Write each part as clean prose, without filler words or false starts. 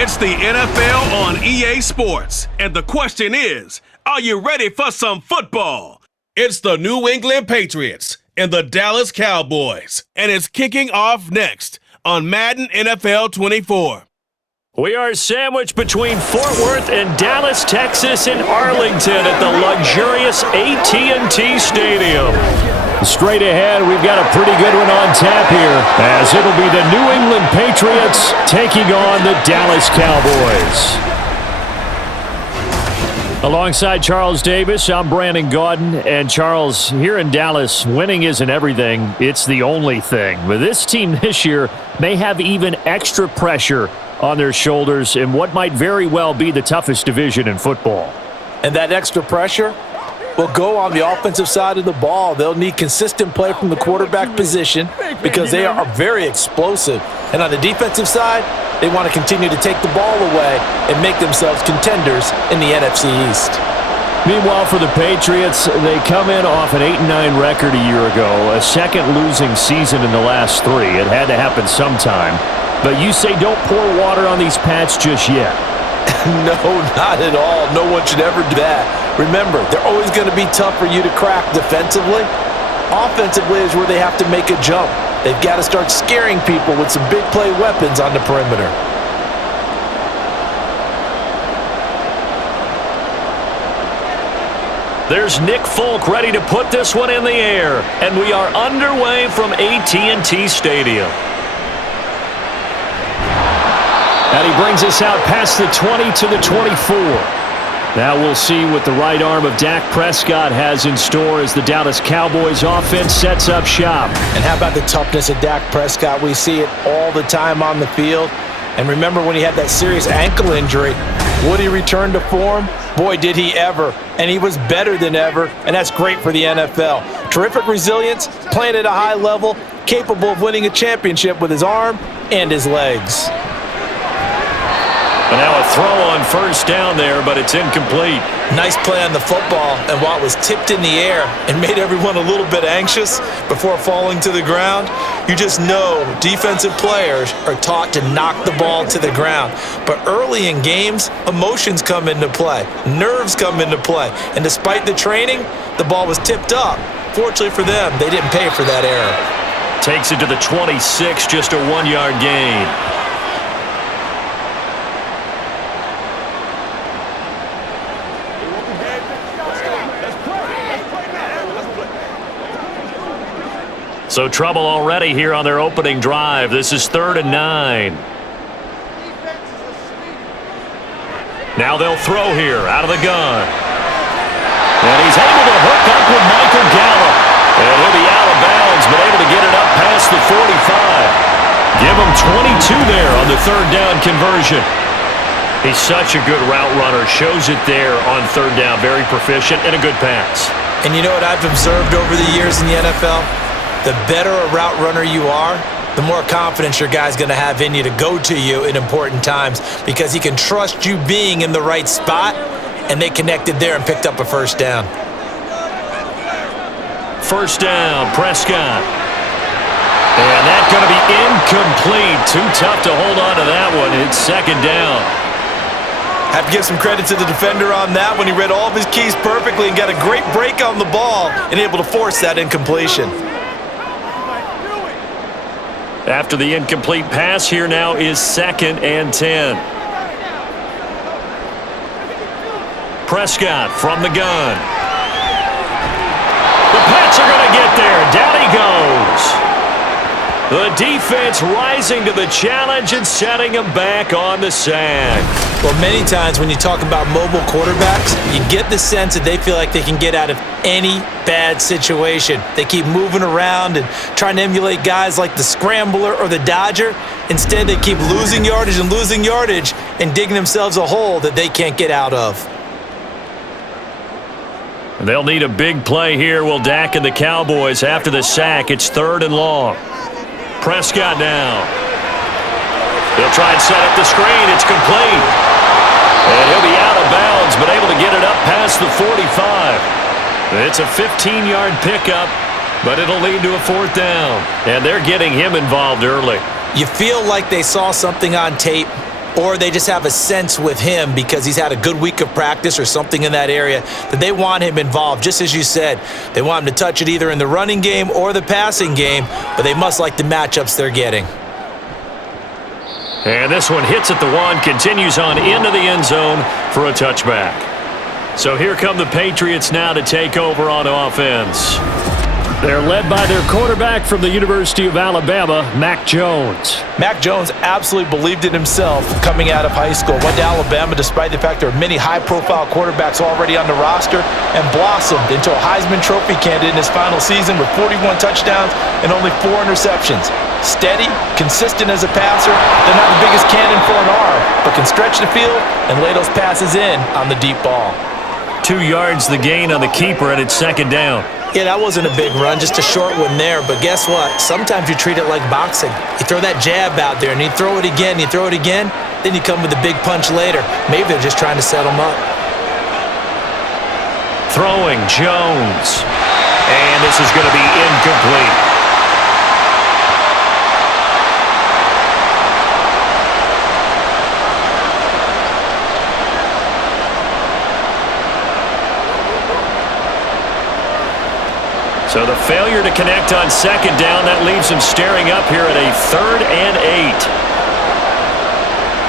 It's the NFL on EA Sports, and the question is, are you ready for some football? It's the New England Patriots and the Dallas Cowboys, and it's kicking off next on Madden NFL 24. We are sandwiched between Fort Worth and Dallas, Texas, and Arlington at the luxurious AT&T Stadium. Straight ahead, we've got a pretty good one on tap here, as it'll be the New England Patriots taking on the Dallas Cowboys. Alongside Charles Davis, I'm Brandon Gaudin. And Charles, here in Dallas, winning isn't everything, it's the only thing. But this team this year may have even extra pressure on their shoulders in what might very well be the toughest division in football. And that extra pressure will go on the offensive side of the ball. They'll need consistent play from the quarterback position because they are very explosive. And on the defensive side, they want to continue to take the ball away and make themselves contenders in the NFC East. Meanwhile, for the Patriots, they come in off an 8-9 record a year ago, a second losing season in the last three. It had to happen sometime. But you say don't pour water on these Pats just yet. No, not at all. No one should ever do that. Remember, they're always going to be tough for you to crack defensively. Offensively is where they have to make a jump. They've got to start scaring people with some big play weapons on the perimeter. There's Nick Folk ready to put this one in the air. And we are underway from AT&T Stadium. And he brings us out past the 20 to the 24. Now we'll see what the right arm of Dak Prescott has in store as the Dallas Cowboys offense sets up shop. And how about the toughness of Dak Prescott? We see it all the time on the field. And remember when he had that serious ankle injury, would he return to form? Boy, did he ever. And he was better than ever, and that's great for the NFL. Terrific resilience, playing at a high level, capable of winning a championship with his arm and his legs. And now a throw on first down there, but it's incomplete. Nice play on the football, and while it was tipped in the air and made everyone a little bit anxious before falling to the ground, you just know defensive players are taught to knock the ball to the ground. But early in games, emotions come into play, nerves come into play, and despite the training, the ball was tipped up. Fortunately for them, they didn't pay for that error. Takes it to the 26, just a 1-yard gain. So trouble already here on their opening drive. This is 3rd and 9. Now they'll throw here out of the gun. And he's able to hook up with Michael Gallup. And he'll be out of bounds, but able to get it up past the 45. Give him 22 there on the 3rd down conversion. He's such a good route runner. Shows it there on 3rd down. Very proficient and a good pass. And you know what I've observed over the years in the NFL? The better a route runner you are, the more confidence your guy's going to have in you to go to you in important times because he can trust you being in the right spot, and they connected there and picked up a first down. First down, Prescott. And that's going to be incomplete. Too tough to hold on to that one. It's 2nd down. Have to give some credit to the defender on that when he read all of his keys perfectly and got a great break on the ball and able to force that incompletion. After the incomplete pass, here now is 2nd and 10. Prescott from the gun. The Pats are going to get there. Down he goes. The defense rising to the challenge and setting him back on the sack. Well, many times when you talk about mobile quarterbacks, you get the sense that they feel like they can get out of any bad situation. They keep moving around and trying to emulate guys like the Scrambler or the Dodger. Instead, they keep losing yardage and digging themselves a hole that they can't get out of. They'll need a big play here, will Dak and the Cowboys after the sack. It's 3rd and long. Prescott now. They'll try and set up the screen. It's complete. And he'll be out of bounds, but able to get it up past the 45. It's a 15-yard pickup, but it'll lead to a 4th down. And they're getting him involved early. You feel like they saw something on tape or they just have a sense with him because he's had a good week of practice or something in that area that they want him involved. Just as you said, they want him to touch it either in the running game or the passing game, but they must like the matchups they're getting. And this one hits at the 1, continues on into the end zone for a touchback. So here come the Patriots now to take over on offense. They're led by their quarterback from the University of Alabama, Mac Jones. Mac Jones absolutely believed in himself coming out of high school. Went to Alabama despite the fact there are many high-profile quarterbacks already on the roster and blossomed into a Heisman Trophy candidate in his final season with 41 touchdowns and only 4 interceptions. Steady, consistent as a passer. They're not the biggest cannon for an arm, but can stretch the field and lay those passes in on the deep ball. 2 yards the gain on the keeper, and it's second down. Yeah, that wasn't a big run, just a short one there. But guess what? Sometimes you treat it like boxing. You throw that jab out there, and you throw it again, then you come with a big punch later. Maybe they're just trying to set them up. Throwing, Jones. And this is going to be incomplete. So the failure to connect on second down, that leaves him staring up here at a 3rd and 8.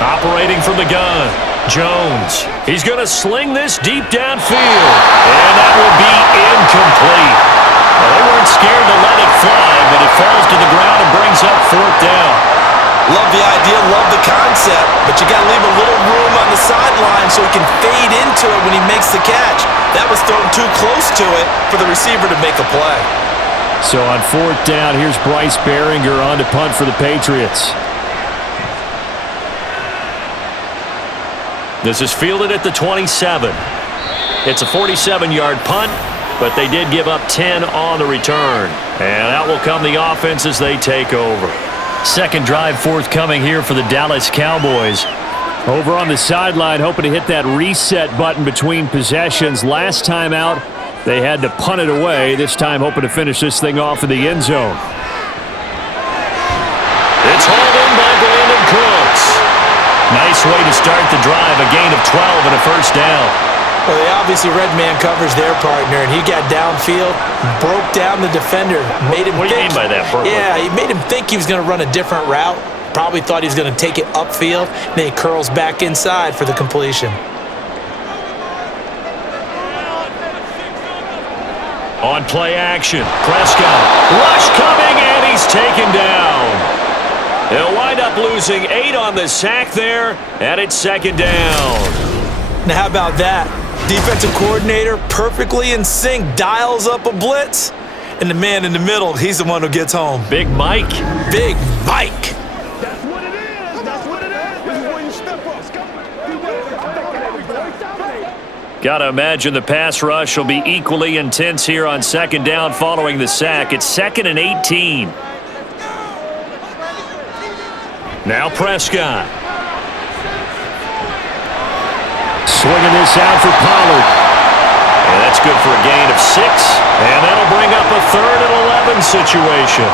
Operating from the gun, Jones. He's going to sling this deep downfield, and that will be incomplete. Well, they weren't scared to let it fly, but it falls to the ground and brings up 4th down. Love the idea, love the concept, but you got to leave a little room on the sideline so he can fade into it when he makes the catch. That was thrown too close to it for the receiver to make a play. So on 4th down, here's Bryce Behringer on to punt for the Patriots. This is fielded at the 27. It's a 47-yard punt, but they did give up 10 on the return. And out will come the offense as they take over. Second drive forthcoming here for the Dallas Cowboys. Over on the sideline, hoping to hit that reset button between possessions. Last time out, they had to punt it away. This time, hoping to finish this thing off in the end zone. It's hauled in by Brandon Cooks. Nice way to start the drive. A gain of 12 and a first down. Well, they obviously red man covers their partner, and he got downfield, broke down the defender, made him What do you mean by that, Bert? Yeah, he made him think he was going to run a different route. Probably thought he was going to take it upfield, and then he curls back inside for the completion. On play action, Prescott. Rush coming, and he's taken down. He'll wind up losing 8 on the sack there, and it's second down. Now, how about that? Defensive coordinator perfectly in sync, dials up a blitz, and the man in the middle, he's the one who gets home. Big Mike. Big Mike. That's what it is. That's what it is. This is where you step up. Got to imagine the pass rush will be equally intense here on second down following the sack. It's 2nd and 18. Now Prescott. Swinging this out for Pollard. And that's good for a gain of 6. And that'll bring up a 3rd and 11 situation.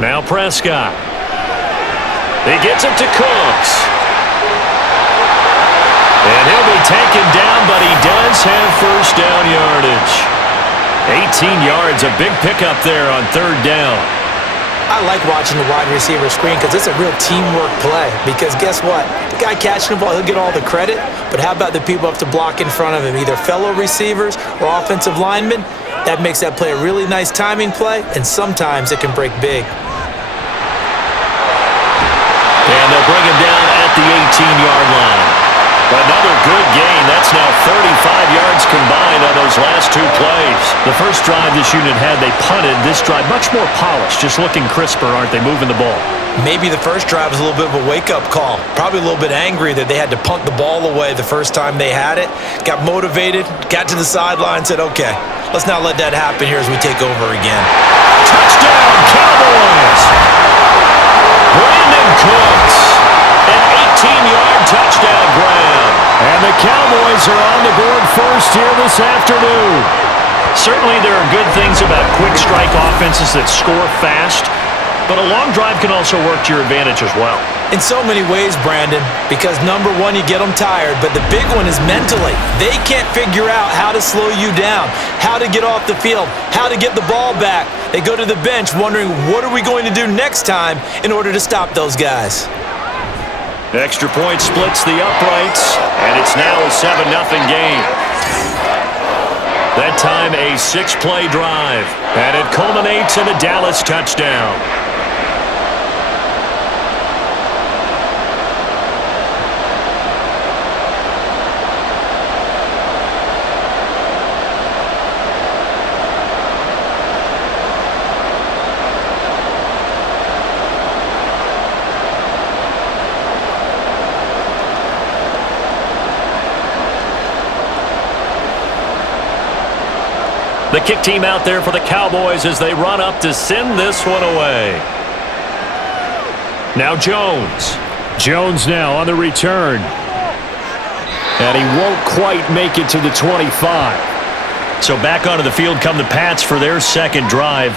Now Prescott. He gets it to Cooks. And he'll be taken down, but he does have first down yardage. 18 yards, a big pickup there on 3rd down. I like watching the wide receiver screen because it's a real teamwork play. Because guess what? The guy catching the ball, he'll get all the credit. But how about the people up to block in front of him, either fellow receivers or offensive linemen? That makes that play a really nice timing play, and sometimes it can break big. And they'll bring him down at the 18-yard line. Another good gain. That's now 35 yards combined on those last 2 plays. The first drive this unit had, they punted. This drive, much more polished, just looking crisper, aren't they, moving the ball? Maybe the first drive was a little bit of a wake-up call. Probably a little bit angry that they had to punt the ball away the first time they had it. Got motivated, got to the sideline, said, okay, let's not let that happen here as we take over again. Touchdown, Cowboys! Brandon Cooks, an 18-yard touchdown grab. And the Cowboys are on the board first here this afternoon. Certainly there are good things about quick strike offenses that score fast, but a long drive can also work to your advantage as well. In so many ways, Brandon, because number one, you get them tired, but the big one is mentally. They can't figure out how to slow you down, how to get off the field, how to get the ball back. They go to the bench wondering, what are we going to do next time in order to stop those guys? Extra point splits the uprights, and it's now a 7-0 game. That time a 6-play drive, and it culminates in a Dallas touchdown. The kick team out there for the Cowboys as they run up to send this one away. Now Jones. Jones now on the return. And he won't quite make it to the 25. So back onto the field come the Pats for their second drive.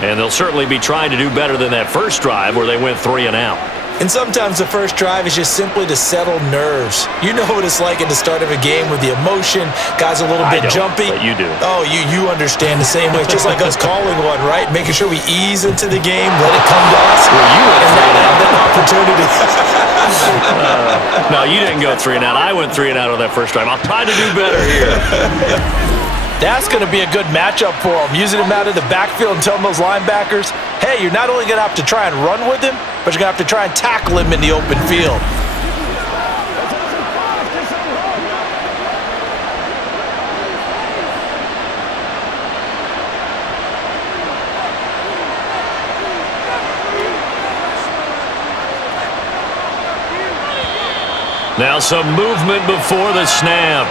And they'll certainly be trying to do better than that first drive where they went 3 and out. And sometimes the first drive is just simply to settle nerves. You know what it's like at the start of a game with the emotion. Guys a little bit jumpy. But you do. Oh, you understand the same way. It's just like us calling one, right? Making sure we ease into the game, let it come to us, and not have that opportunity. No, you didn't go 3 and out. I went 3 and out on that first drive. I'll try to do better here. That's going to be a good matchup for him. Using him out of the backfield and telling those linebackers, hey, you're not only going to have to try and run with him, but you're going to have to try and tackle him in the open field. Now some movement before the snap.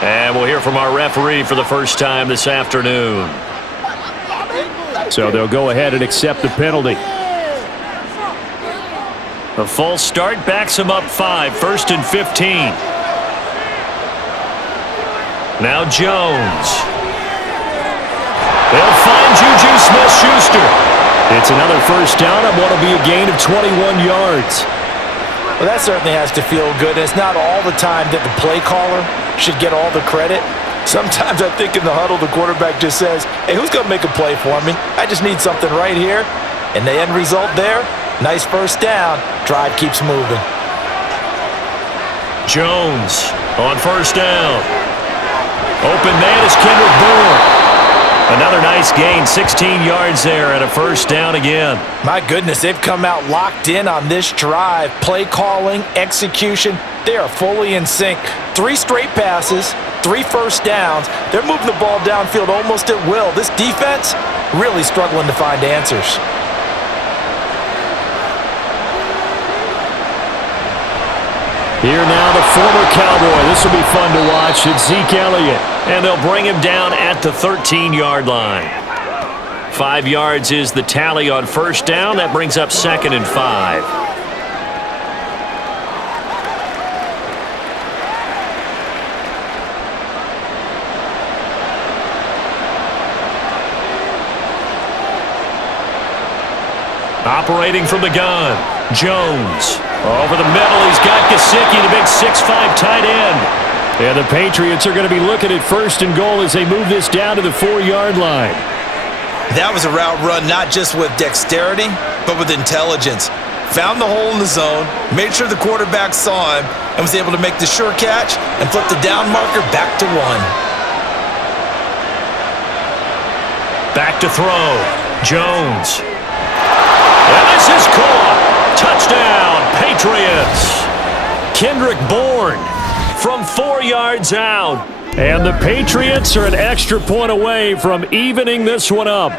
And we'll hear from our referee for the first time this afternoon. So they'll go ahead and accept the penalty. A false start backs him up 5, 1st and 15. Now Jones. They'll find Juju Smith-Schuster. It's another first down on what will be a gain of 21 yards. Well, that certainly has to feel good. And it's not all the time that the play caller should get all the credit. Sometimes I think in the huddle, the quarterback just says, hey, who's going to make a play for me? I just need something right here. And the end result there, nice first down. Drive keeps moving. Jones on first down. Open man is Kendrick Bourne. Another nice gain, 16 yards there and a first down again. My goodness, they've come out locked in on this drive. Play calling, execution, they are fully in sync. 3 straight passes, 3 first downs. They're moving the ball downfield almost at will. This defense really struggling to find answers. Here now the former Cowboy. This will be fun to watch. It's Zeke Elliott. And they'll bring him down at the 13-yard line. 5 yards is the tally on first down. That brings up 2nd and 5. Operating from the gun, Jones. Over the middle, he's got Gesicki, the big 6'5" tight end. And the Patriots are going to be looking at 1st and goal as they move this down to the 4-yard line. That was a route run not just with dexterity, but with intelligence. Found the hole in the zone, made sure the quarterback saw him, and was able to make the sure catch and flip the down marker back to 1. Back to throw, Jones. And this is caught. Touchdown, Patriots. Kendrick Bourne from 4 yards out. And the Patriots are an extra point away from evening this one up.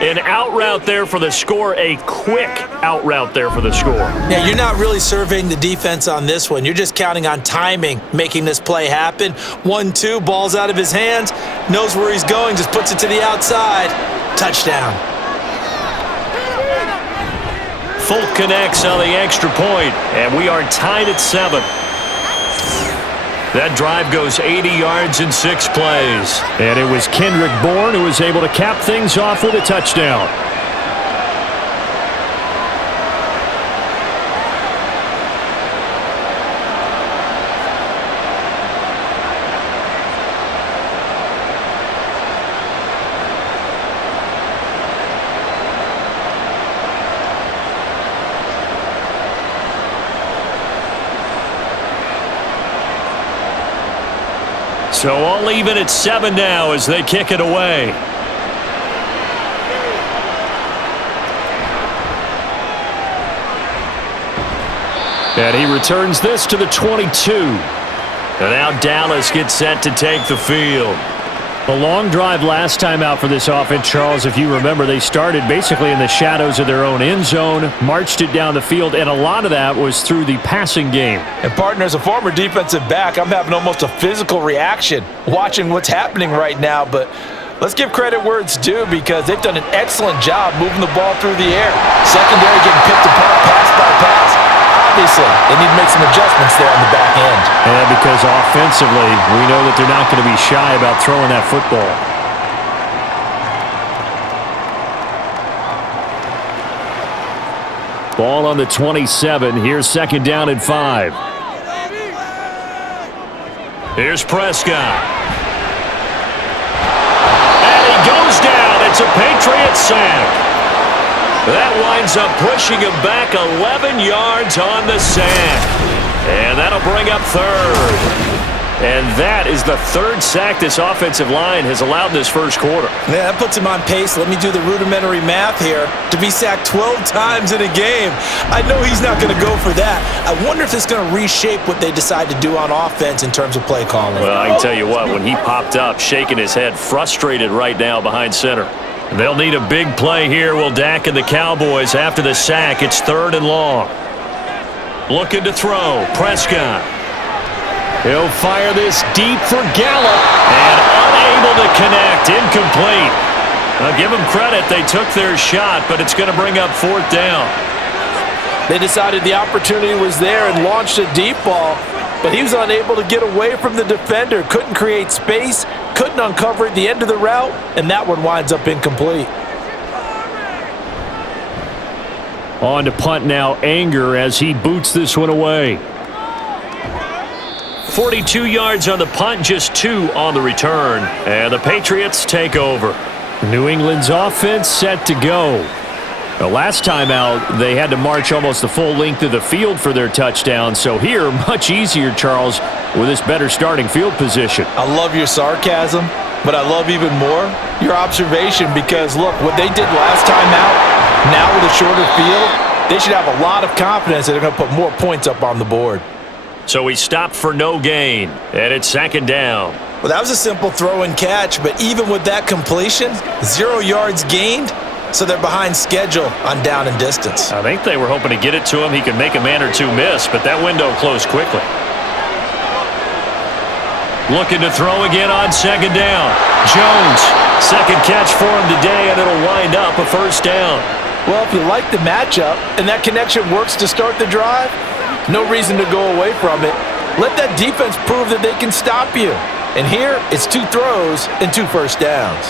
An out route there for the score, a quick out route there for the score. Yeah, you're not really surveying the defense on this one. You're just counting on timing, making this play happen. 1-2, ball's out of his hands, knows where he's going, just puts it to the outside. Touchdown. Folk connects on the extra point, and we are tied at 7. That drive goes 80 yards in 6 plays. And it was Kendrick Bourne who was able to cap things off with a touchdown. So all even at 7 now as they kick it away. And he returns this to the 22. And now Dallas gets set to take the field. A long drive last time out for this offense, Charles. If you remember, they started basically in the shadows of their own end zone, marched it down the field, and a lot of that was through the passing game. And partner, as a former defensive back, I'm having almost a physical reaction watching what's happening right now. But let's give credit where it's due because they've done an excellent job moving the ball through the air. Secondary getting picked apart pass by pass. Obviously, they need to make some adjustments there on the back end. Yeah, because offensively, we know that they're not going to be shy about throwing that football. Ball on the 27. Here's 2nd down and 5. Here's Prescott. And he goes down. It's a Patriots sack. That winds up pushing him back 11 yards on the sack. And that'll bring up 3rd. And that is the 3rd sack this offensive line has allowed in this first quarter. Yeah, that puts him on pace. Let me do the rudimentary math here. To be sacked 12 times in a game, I know he's not going to go for that. I wonder if it's going to reshape what they decide to do on offense in terms of play calling. Well, I can tell you what, when he popped up, shaking his head, frustrated right now behind center. They'll need a big play here, will Dak and the Cowboys after the sack. It's 3rd and long. Looking to throw. Prescott. He'll fire this deep for Gallup. And unable to connect. Incomplete. I'll give them credit. They took their shot, but it's going to bring up 4th down. They decided the opportunity was there and launched a deep ball, but he was unable to get away from the defender. Couldn't create space, couldn't uncover at the end of the route, and that one winds up incomplete. On to punt now, Anger, as he boots this one away. 42 yards on the punt, just 2 on the return. And the Patriots take over. New England's offense set to go. The last time out, they had to march almost the full length of the field for their touchdown. So here, much easier, Charles, with this better starting field position. I love your sarcasm, but I love even more your observation because, look, what they did last time out, now with a shorter field, they should have a lot of confidence that they're going to put more points up on the board. So he stopped for no gain, and it's 2nd down. Well, that was a simple throw and catch, but even with that completion, 0 yards gained, so they're behind schedule on down and distance. I think they were hoping to get it to him. He could make a man or 2 miss, but that window closed quickly. Looking to throw again on 2nd down. Jones, 2nd catch for him today, and it'll wind up a 1st down. Well, if you like the matchup and that connection works to start the drive, no reason to go away from it. Let that defense prove that they can stop you. And here, it's 2 throws and 2 first downs.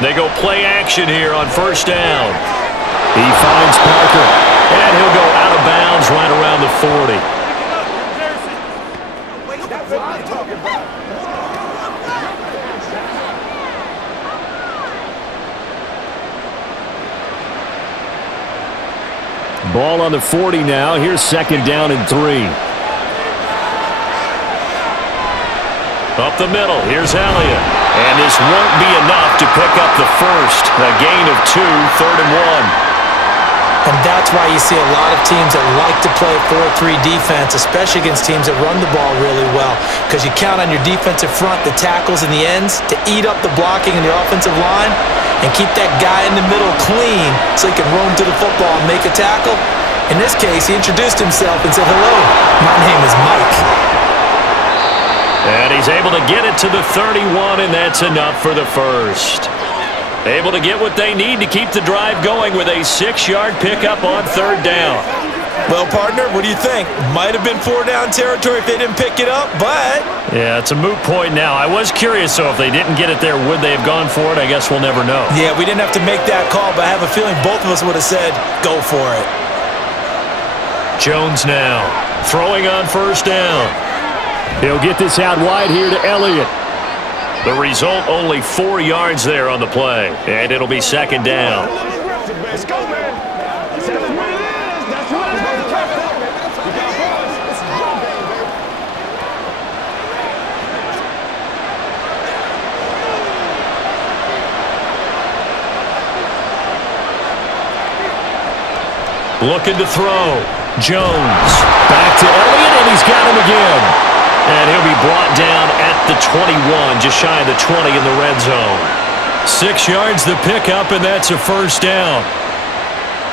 They go play action here on 1st down. He finds Parker. And he'll go out of bounds right around the 40. Ball on the 40 now. Here's 2nd down and 3. Up the middle. Here's Elliott. And this won't be enough to pick up the first. A gain of 2, 3rd and 1. And that's why you see a lot of teams that like to play 4-3 defense, especially against teams that run the ball really well, because you count on your defensive front, the tackles and the ends, to eat up the blocking in your offensive line and keep that guy in the middle clean so he can roam to the football and make a tackle. In this case, he introduced himself and said, "Hello, my name is Mike." And he he's able to get it to the 31, and that's enough for the first. Able to get what they need to keep the drive going with a 6-yard pickup on third down. Well, partner, what do you think? Might have been 4-down territory if they didn't pick it up, but... Yeah, it's a moot point now. I was curious, so if they didn't get it there, would they have gone for it? I guess we'll never know. Yeah, we didn't have to make that call, but I have a feeling both of us would have said, go for it. Jones now, throwing on first down. He'll get this out wide here to Elliott. The result, only 4 yards there on the play, and it'll be second down. Let's go, man. That's what it is. That's what it is. Looking to throw. Jones. Back to Elliott, and he's got him again. And he'll be brought down at the 21, just shy of the 20 in the red zone. 6 yards the pickup, and that's a first down.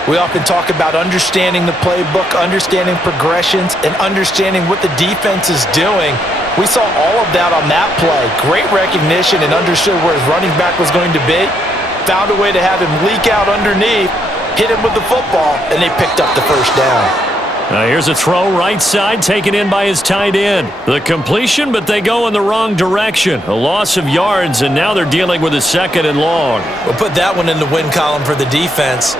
We often talk about understanding the playbook, understanding progressions, and understanding what the defense is doing. We saw all of that on that play. Great recognition and understood where his running back was going to be. Found a way to have him leak out underneath, hit him with the football, and they picked up the first down. Now here's a throw right side, taken in by his tight end. The completion, but they go in the wrong direction. A loss of yards, and now they're dealing with a 2nd and long. We'll put that one in the win column for the defense.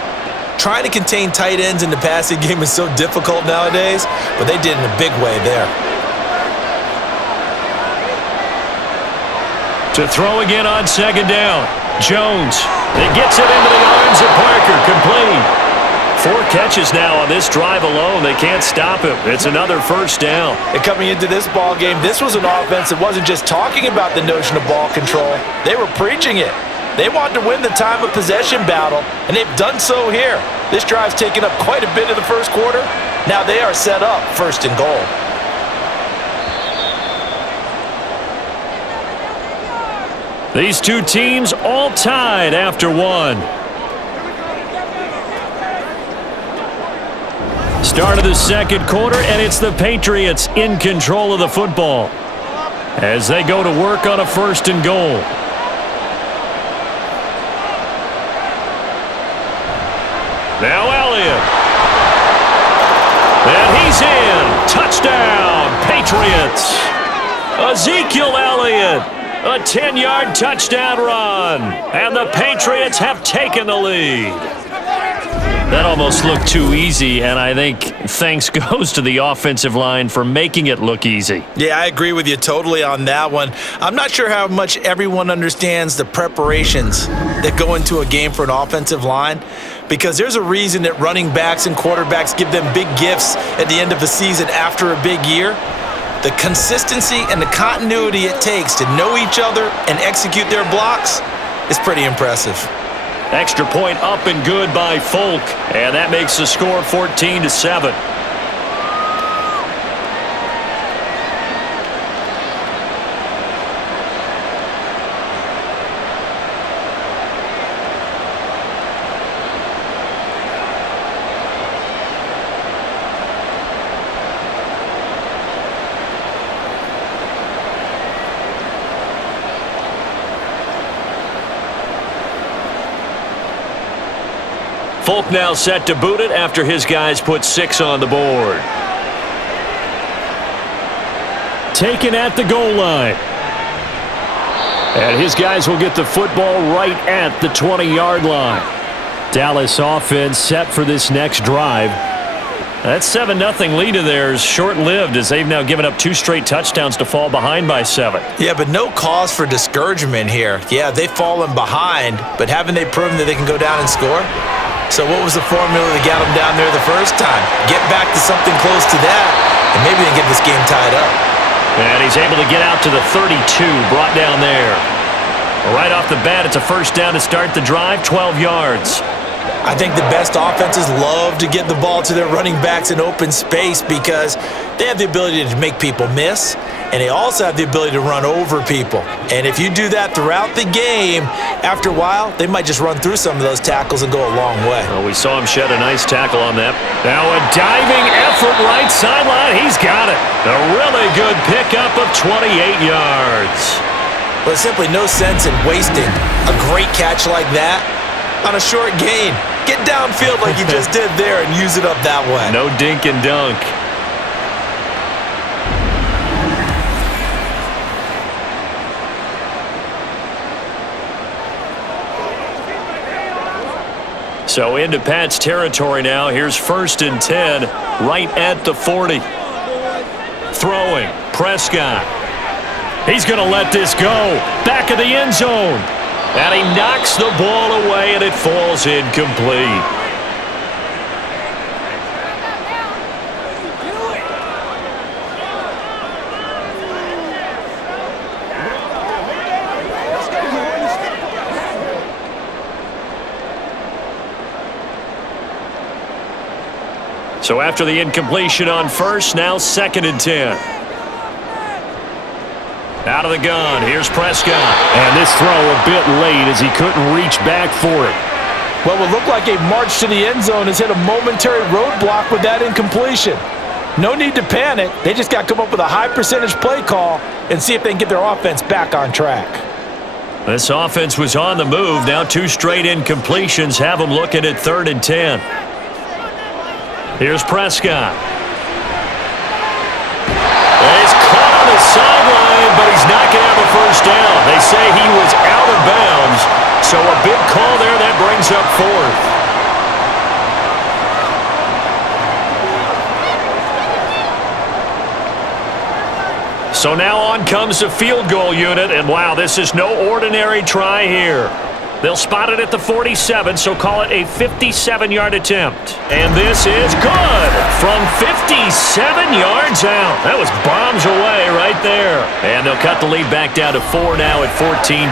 Trying to contain tight ends in the passing game is so difficult nowadays, but they did in a big way there. To throw again on second down. Jones. It gets it into the arms of Parker. Complete. 4 catches now on this drive alone. They can't stop him. It's another first down. And coming into this ball game, this was an offense that wasn't just talking about the notion of ball control. They were preaching it. They wanted to win the time of possession battle, and they've done so here. This drive's taken up quite a bit of the first quarter. Now they are set up 1st and goal. These two teams all tied after 1. Start of the second quarter, and it's the Patriots in control of the football as they go to work on a 1st and goal. Now Elliott. And he's in. Touchdown, Patriots. Ezekiel Elliott. A 10-yard touchdown run. And the Patriots have taken the lead. That almost looked too easy, and I think thanks goes to the offensive line for making it look easy. Yeah, I agree with you totally on that one. I'm not sure how much everyone understands the preparations that go into a game for an offensive line, because there's a reason that running backs and quarterbacks give them big gifts at the end of the season after a big year. The consistency and the continuity it takes to know each other and execute their blocks is pretty impressive. Extra point up and good by Folk, and that makes the score 14-7. Folk now set to boot it after his guys put 6 on the board. Taken at the goal line. And his guys will get the football right at the 20-yard line. Dallas offense set for this next drive. That 7-0 lead of theirs short-lived as they've now given up 2 straight touchdowns to fall behind by 7. Yeah, but no cause for discouragement here. Yeah, they've fallen behind, but haven't they proven that they can go down and score? So what was the formula that got them down there the first time? Get back to something close to that, and maybe they can get this game tied up. And he's able to get out to the 32, brought down there. Right off the bat, it's a first down to start the drive, 12 yards. I think the best offenses love to get the ball to their running backs in open space because they have the ability to make people miss, and they also have the ability to run over people. And if you do that throughout the game, after a while, they might just run through some of those tackles and go a long way. Well, we saw him shed a nice tackle on that. Now a diving effort right sideline. He's got it. A really good pickup of 28 yards. But simply no sense in wasting a great catch like that on a short gain. Get downfield like you just did there and use it up that way. No dink and dunk. So into Pat's territory now. Here's 1st and 10, right at the 40. Throwing, Prescott. He's going to let this go. Back of the end zone. And he knocks the ball away, and it falls incomplete. So after the incompletion on 1st, now 2nd and 10. Out of the gun, here's Prescott. And this throw a bit late as he couldn't reach back for it. What would look like a march to the end zone has hit a momentary roadblock with that incompletion. No need to panic. They just got to come up with a high percentage play call and see if they can get their offense back on track. This offense was on the move. Now 2 straight incompletions have them looking at 3rd and 10. Here's Prescott. He's caught on the sideline, but he's not going to have a first down. They say he was out of bounds, so a big call there that brings up 4th. So now on comes the field goal unit, and wow, this is no ordinary try here. They'll spot it at the 47, so call it a 57-yard attempt. And this is good from 57 yards out. That was bombs away right there. And they'll cut the lead back down to 4 now at 14-10.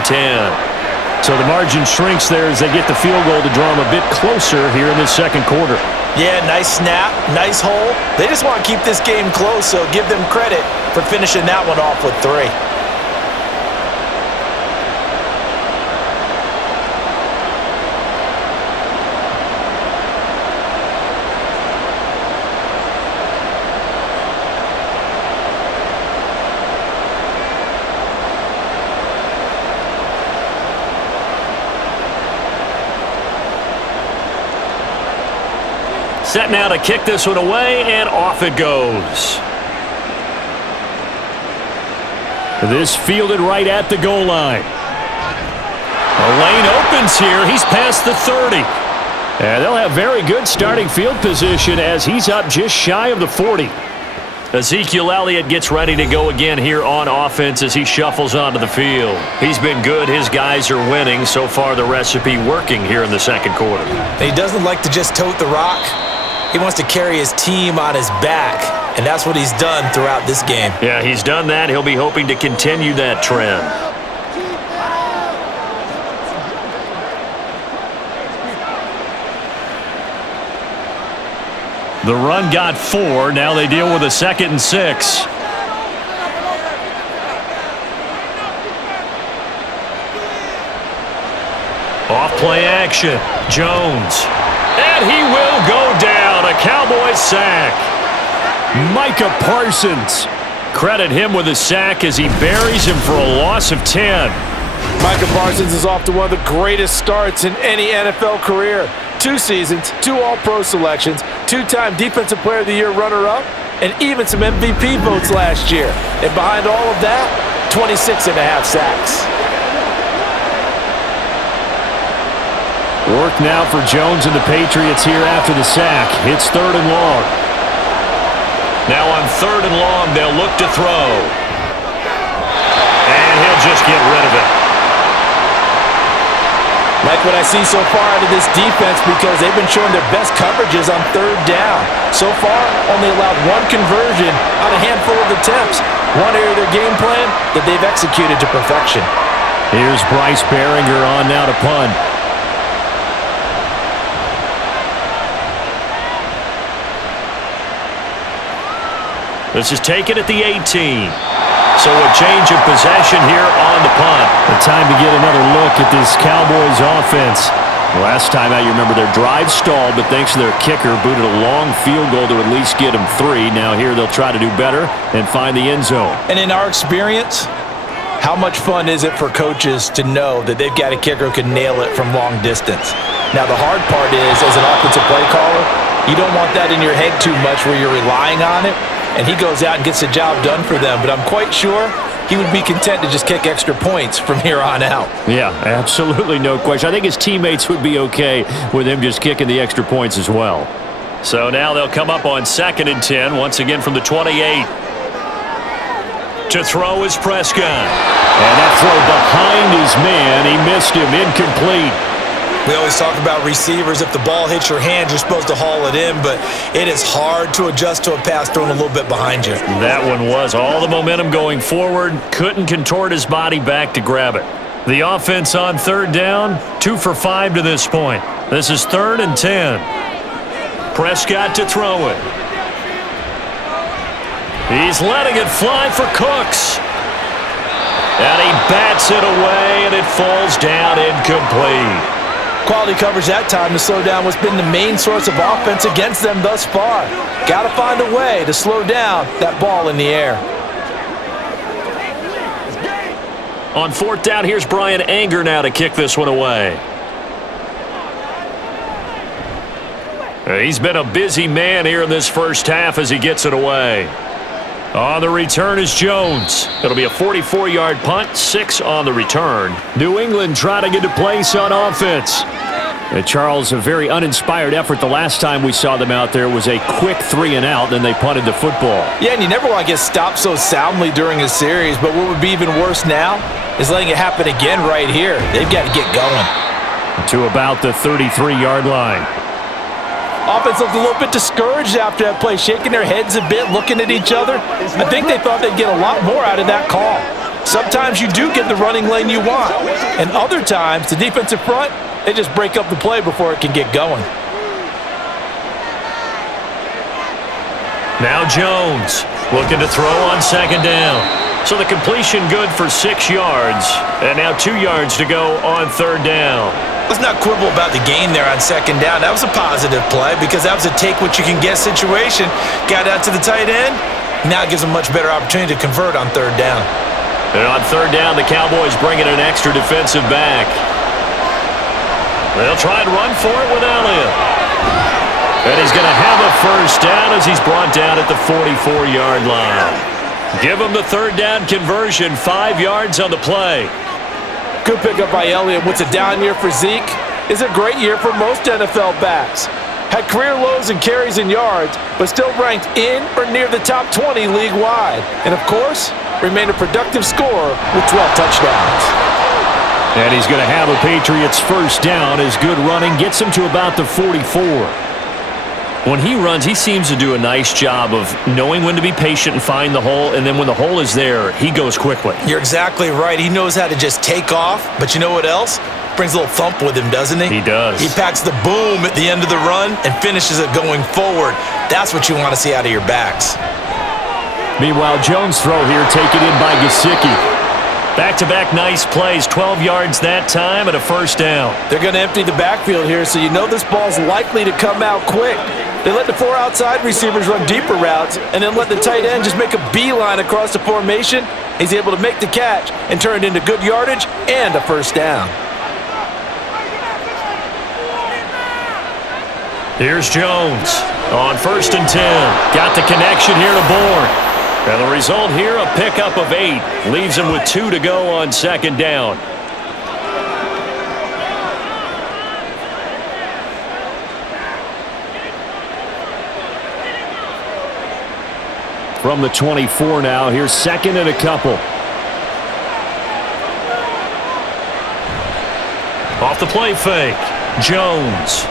So the margin shrinks there as they get the field goal to draw them a bit closer here in this 2nd quarter. Yeah, nice snap, nice hole. They just want to keep this game close, so give them credit for finishing that one off with 3. Set now to kick this one away, and off it goes. This fielded right at the goal line. The lane opens here. He's past the 30. And they'll have very good starting field position as he's up just shy of the 40. Ezekiel Elliott gets ready to go again here on offense as he shuffles onto the field. He's been good. His guys are winning. So far, the recipe working here in the 2nd quarter. He doesn't like to just tote the rock. He wants to carry his team on his back, and that's what he's done throughout this game. Yeah, he's done that. He'll be hoping to continue that trend. The run got 4. Now they deal with a 2nd and 6. Off play action. Jones. And he will go down. A Cowboys sack. Micah Parsons. Credit him with a sack as he buries him for a loss of 10. Micah Parsons is off to one of the greatest starts in any NFL career. 2 seasons, 2 All-Pro selections, 2-time Defensive Player of the Year runner-up, and even some MVP votes last year. And behind all of that, 26.5 sacks. Work now for Jones and the Patriots here after the sack. It's 3rd and long. Now on 3rd and long, they'll look to throw. And he'll just get rid of it. Like what I see so far out of this defense because they've been showing their best coverages on 3rd down. So far, only allowed 1 conversion on a handful of attempts. One area of their game plan that they've executed to perfection. Here's Bryce Behringer on now to punt. This is taken at the 18. So a change of possession here on the punt. The time to get another look at this Cowboys offense. Last time out, you remember their drive stalled, but thanks to their kicker, booted a long field goal to at least get them 3. Now here they'll try to do better and find the end zone. And in our experience, how much fun is it for coaches to know that they've got a kicker who can nail it from long distance? Now the hard part is, as an offensive play caller, you don't want that in your head too much where you're relying on it, and he goes out and gets the job done for them. But I'm quite sure he would be content to just kick extra points from here on out. Yeah, absolutely no question. I think his teammates would be okay with him just kicking the extra points as well. So now they'll come up on 2nd and 10, once again from the 28. To throw is Prescott. And that throw behind his man, he missed him, incomplete. We always talk about receivers. If the ball hits your hand, you're supposed to haul it in, but it is hard to adjust to a pass thrown a little bit behind you. That one was all the momentum going forward. Couldn't contort his body back to grab it. The offense on 3rd down, 2 for 5 to this point. This is 3rd and 10. Prescott to throw it. He's letting it fly for Cooks. And he bats it away, and it falls down incomplete. Quality coverage that time to slow down what's been the main source of offense against them thus far. Got to find a way to slow down that ball in the air. On 4th down, here's Brian Anger now to kick this one away. He's been a busy man here in this first half as he gets it away. On the return is Jones. It'll be a 44-yard punt, 6 on the return. New England trying to get to place on offense. Charles, a very uninspired effort. The last time we saw them out there was a quick 3-and-out, then they punted the football. Yeah, and you never want to get stopped so soundly during a series, but what would be even worse now is letting it happen again right here. They've got to get going. To about the 33-yard line. Offense looked a little bit discouraged after that play, shaking their heads a bit, looking at each other. I think they thought they'd get a lot more out of that call. Sometimes you do get the running lane you want, and other times the defensive front, they just break up the play before it can get going. Now Jones looking to throw on 2nd down. So the completion good for 6 yards, and now 2 yards to go on 3rd down. Let's not quibble about the gain there on 2nd down. That was a positive play because that was a take-what-you-can-get situation. Got out to the tight end. Now it gives them a much better opportunity to convert on 3rd down. And on 3rd down, the Cowboys bring in an extra defensive back. They'll try and run for it with Elliott. And he's going to have a first down as he's brought down at the 44-yard line. Give him the 3rd down conversion, 5 yards on the play. Good pickup by Elliott. What's a down year for Zeke? Is a great year for most NFL backs. Had career lows in carries and yards, but still ranked in or near the top 20 league-wide. And, of course, remained a productive scorer with 12 touchdowns. And he's going to have a Patriots first down as good running gets him to about the 44. When he runs, he seems to do a nice job of knowing when to be patient and find the hole, and then when the hole is there, he goes quickly. You're exactly right. He knows how to just take off, but you know what else? Brings a little thump with him, doesn't he? He does. He packs the boom at the end of the run and finishes it going forward. That's what you want to see out of your backs. Meanwhile, Jones' throw here taken in by Gesicki. Back-to-back nice plays, 12 yards that time and a first down. They're going to empty the backfield here, so you know this ball's likely to come out quick. They let the 4 outside receivers run deeper routes and then let the tight end just make a beeline across the formation. He's able to make the catch and turn it into good yardage and a first down. Here's Jones on 1st and 10. Got the connection here to Bourne. And the result here, a pickup of 8. Leaves him with 2 to go on 2nd down. From the 24 now, here's 2nd and a couple. Off the play fake, Jones.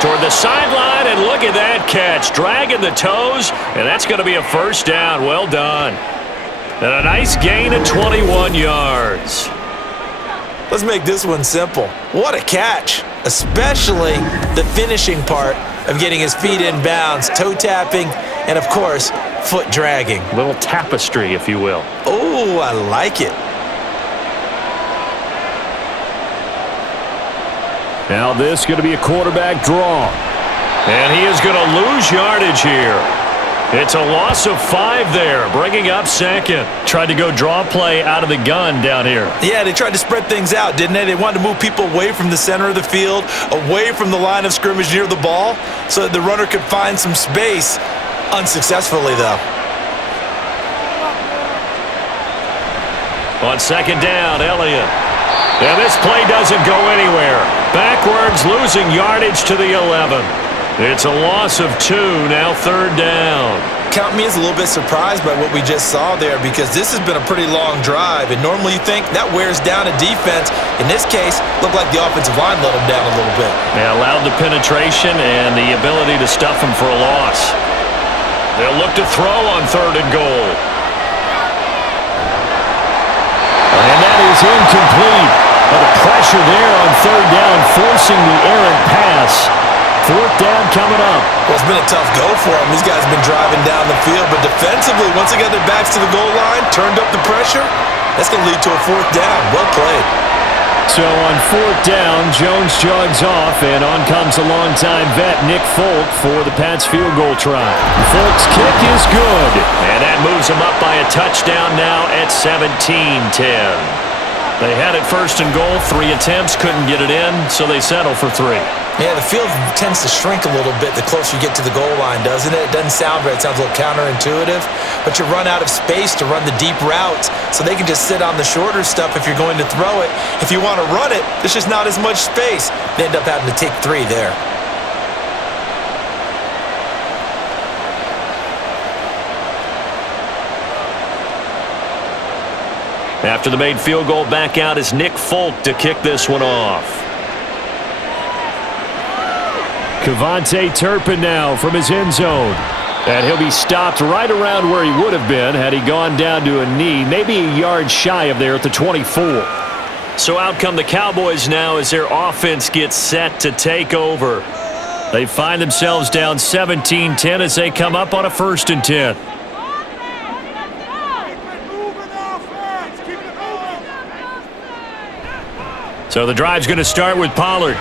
Toward the sideline, and look at that catch. Dragging the toes, and that's going to be a first down. Well done. And a nice gain of 21 yards. Let's make this one simple. What a catch, especially the finishing part of getting his feet in bounds, toe tapping and, of course, foot dragging. A little tapestry, if you will. Oh, I like it. Now this is going to be a quarterback draw. And he is going to lose yardage here. It's a loss of 5 there, bringing up second. Tried to go draw play out of the gun down here. Yeah, they tried to spread things out, didn't they? They wanted to move people away from the center of the field, away from the line of scrimmage near the ball, so that the runner could find some space. Unsuccessfully, though. On second down, Elliott. And this play doesn't go anywhere. Backwards, losing yardage to the 11. It's a loss of 2, now third down. Count me as a little bit surprised by what we just saw there, because this has been a pretty long drive, and normally you think that wears down a defense. In this case, looked like the offensive line let them down a little bit. They allowed the penetration and the ability to stuff them for a loss. They'll look to throw on 3rd and goal. And that is incomplete. But the pressure there on 3rd down, forcing the errant pass. 4th down coming up. Well, it's been a tough go for them. These guys have been driving down the field, but defensively, once they got their backs to the goal line, turned up the pressure, that's going to lead to a 4th down. Well played. So on 4th down, Jones jogs off, and on comes a longtime vet, Nick Folk, for the Pats field goal try. Folk's kick is good. And that moves them up by a touchdown now at 17-10. They had it 1st and goal, 3 attempts, couldn't get it in, so they settle for 3. Yeah, the field tends to shrink a little bit the closer you get to the goal line, doesn't it? It doesn't sound right. It sounds a little counterintuitive. But you run out of space to run the deep routes, so they can just sit on the shorter stuff if you're going to throw it. If you want to run it, there's just not as much space. They end up having to take 3 there. After the made field goal, back out is Nick Folk to kick this one off. Kevontae Turpin now from his end zone. And he'll be stopped right around where he would have been had he gone down to a knee, maybe a yard shy of there at the 24. So out come the Cowboys now as their offense gets set to take over. They find themselves down 17-10 as they come up on a 1st and 10. So the drive's going to start with Pollard.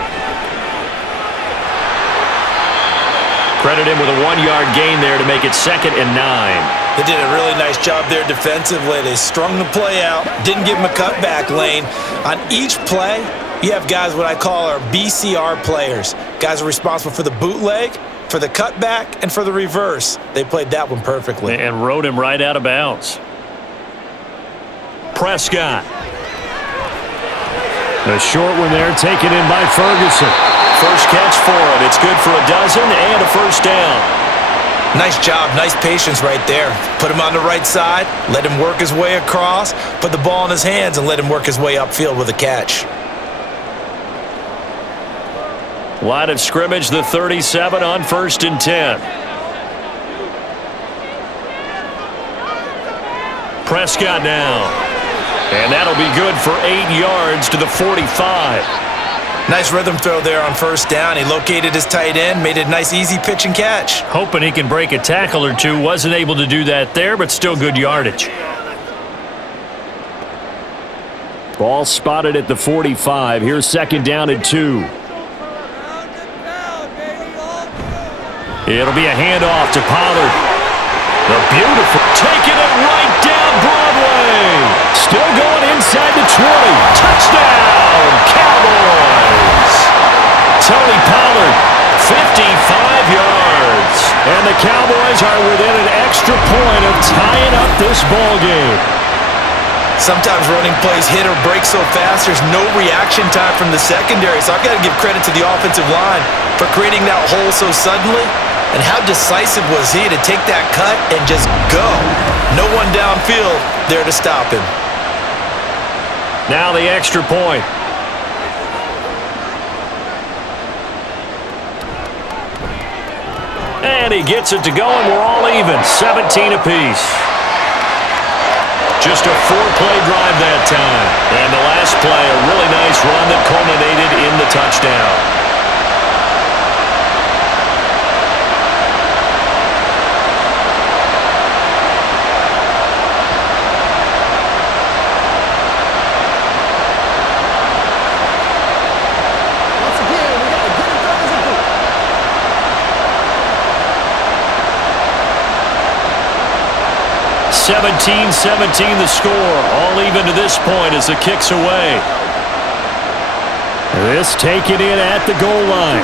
Credit him with a 1-yard gain there to make it 2nd and 9. They did a really nice job there defensively. They strung the play out, didn't give him a cutback lane. On each play, you have guys what I call our BCR players. Guys are responsible for the bootleg, for the cutback, and for the reverse. They played that one perfectly. And rode him right out of bounds. Prescott. A short one there, taken in by Ferguson. First catch for him. It's good for a dozen and a 1st down. Nice job, nice patience right there. Put him on the right side, let him work his way across, put the ball in his hands, and let him work his way upfield with a catch. Line of scrimmage, the 37 on 1st and 10. Prescott now. And that'll be good for 8 yards to the 45. Nice rhythm throw there on 1st down. He located his tight end, made it a nice easy pitch and catch. Hoping he can break a tackle or two. Wasn't able to do that there, but still good yardage. Ball spotted at the 45. Here's 2nd down and 2. It'll be a handoff to Pollard. The beautiful, taking it right down Broadway. Still going inside the 20. Touchdown, Cowboys. Tony Pollard, 55 yards. And the Cowboys are within an extra point of tying up this ball game. Sometimes running plays hit or break so fast, there's no reaction time from the secondary. So I've got to give credit to the offensive line for creating that hole so suddenly. And how decisive was he to take that cut and just go? No one downfield there to stop him. Now the extra point. And he gets it to go, and we're all even. 17 apiece. Just a 4-play drive that time. And the last play, a really nice run that culminated in the touchdown. 17-17 the score. All even to this point as the kick's away. This taken in at the goal line.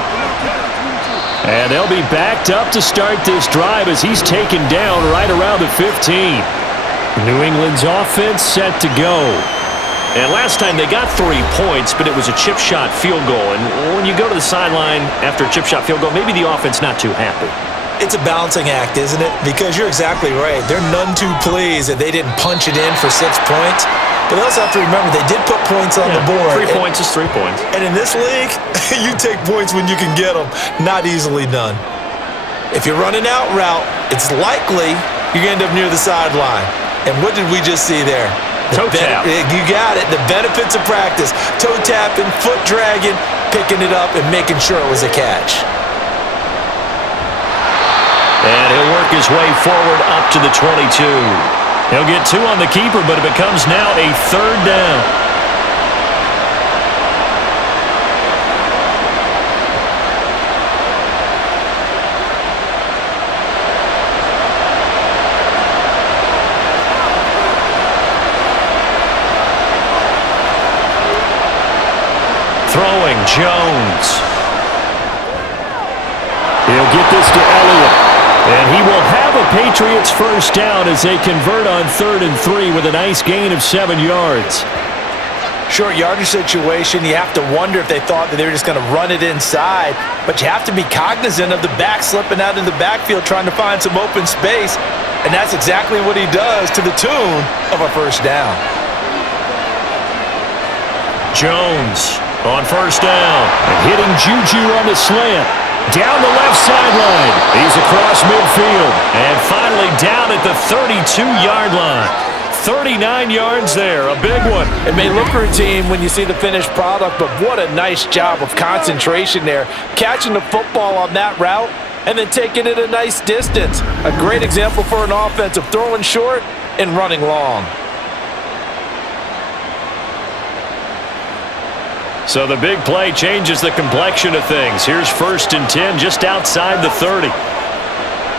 And they'll be backed up to start this drive as he's taken down right around the 15. New England's offense set to go. And last time they got 3 points, but it was a chip shot field goal. And when you go to the sideline after a chip shot field goal, maybe the offense not too happy. It's a balancing act, isn't it? Because you're exactly right. They're none too pleased that they didn't punch it in for 6 points. But they also have to remember they did put points on the board. 3 points is 3 points. And in this league, you take points when you can get them. Not easily done. If you're running out route, it's likely you're going to end up near the sideline. And what did we just see there? Toe tap. You got it. The benefits of practice. Toe tapping, foot dragging, picking it up, and making sure it was a catch. And he'll work his way forward up to the 22. He'll get 2 on the keeper, but it becomes now a 3rd down. Throwing, Jones. He'll get this to Elliott. And he will have a Patriots first down as they convert on 3rd and 3 with a nice gain of 7 yards. Short yardage situation, you have to wonder if they thought that they were just going to run it inside. But you have to be cognizant of the back slipping out in the backfield trying to find some open space. And that's exactly what he does to the tune of a first down. Jones on first down. And hitting Juju on the slant. Down the left sideline. He's across midfield. And finally down at the 32-yard line. 39 yards there, a big one. It may look routine when you see the finished product, but what a nice job of concentration there. Catching the football on that route and then taking it a nice distance. A great example for an offense of throwing short and running long. So the big play changes the complexion of things. Here's 1st and 10 just outside the 30.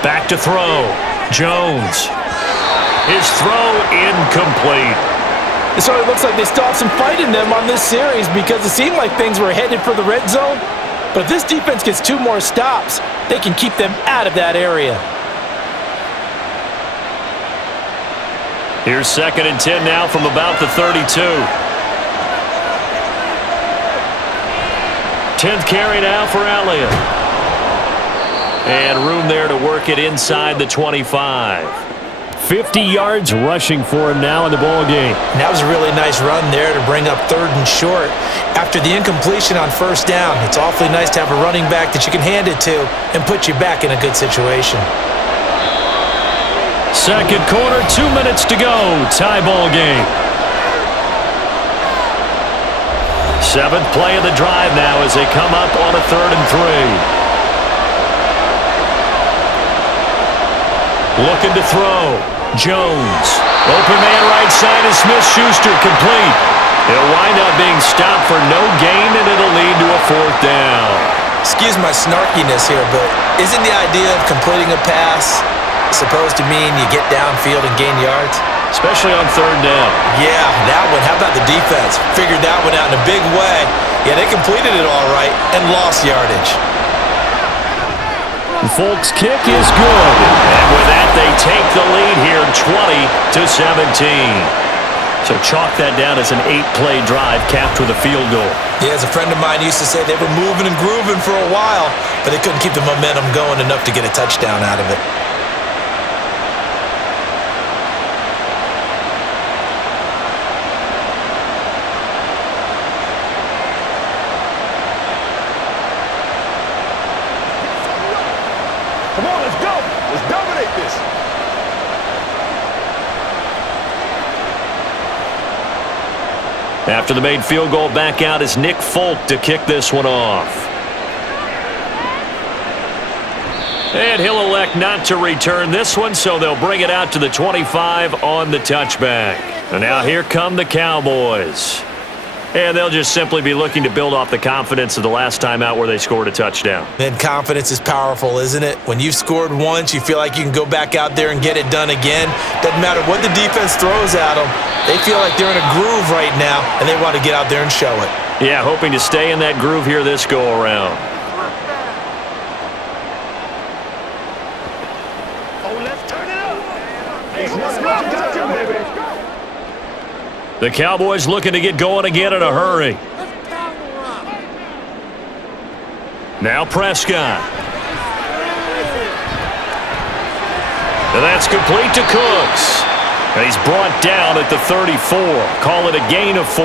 Back to throw. Jones. His throw incomplete. So it looks like they still have some fight in them on this series because it seemed like things were headed for the red zone. But if this defense gets 2 more stops, they can keep them out of that area. Here's 2nd and 10 now from about the 32. 10th carry now for Elliott. And room there to work it inside the 25. 50 yards rushing for him now in the ball game. And that was a really nice run there to bring up 3rd and short. After the incompletion on first down, it's awfully nice to have a running back that you can hand it to and put you back in a good situation. 2nd quarter, 2 minutes to go. Tie ball game. 7th play of the drive now as they come up on a 3rd and 3. Looking to throw. Jones. Open man right side is Smith-Schuster complete. He'll wind up being stopped for no gain, and it'll lead to a 4th down. Excuse my snarkiness here, but isn't the idea of completing a pass supposed to mean you get downfield and gain yards? Especially on 3rd down. Yeah, that one. How about the defense? Figured that one out in a big way. Yeah, they completed it all right and lost yardage. Folks' kick is good. And with that, they take the lead here 20-17. So chalk that down as an 8-play drive capped with a field goal. Yeah, as a friend of mine used to say, they were moving and grooving for a while, but they couldn't keep the momentum going enough to get a touchdown out of it. Come on, let's go. Let's dominate this. After the made field goal, back out is Nick Folk to kick this one off. And he'll elect not to return this one, so they'll bring it out to the 25 on the touchback. And now here come the Cowboys. And they'll just simply be looking to build off the confidence of the last time out where they scored a touchdown. And confidence is powerful, isn't it? When you've scored once, you feel like you can go back out there and get it done again. Doesn't matter what the defense throws at them. They feel like they're in a groove right now, and they want to get out there and show it. Yeah, hoping to stay in that groove here this go-around. Oh, let's turn it up. The Cowboys looking to get going again in a hurry. Now Prescott. And that's complete to Cooks. And he's brought down at the 34. Call it a gain of 4.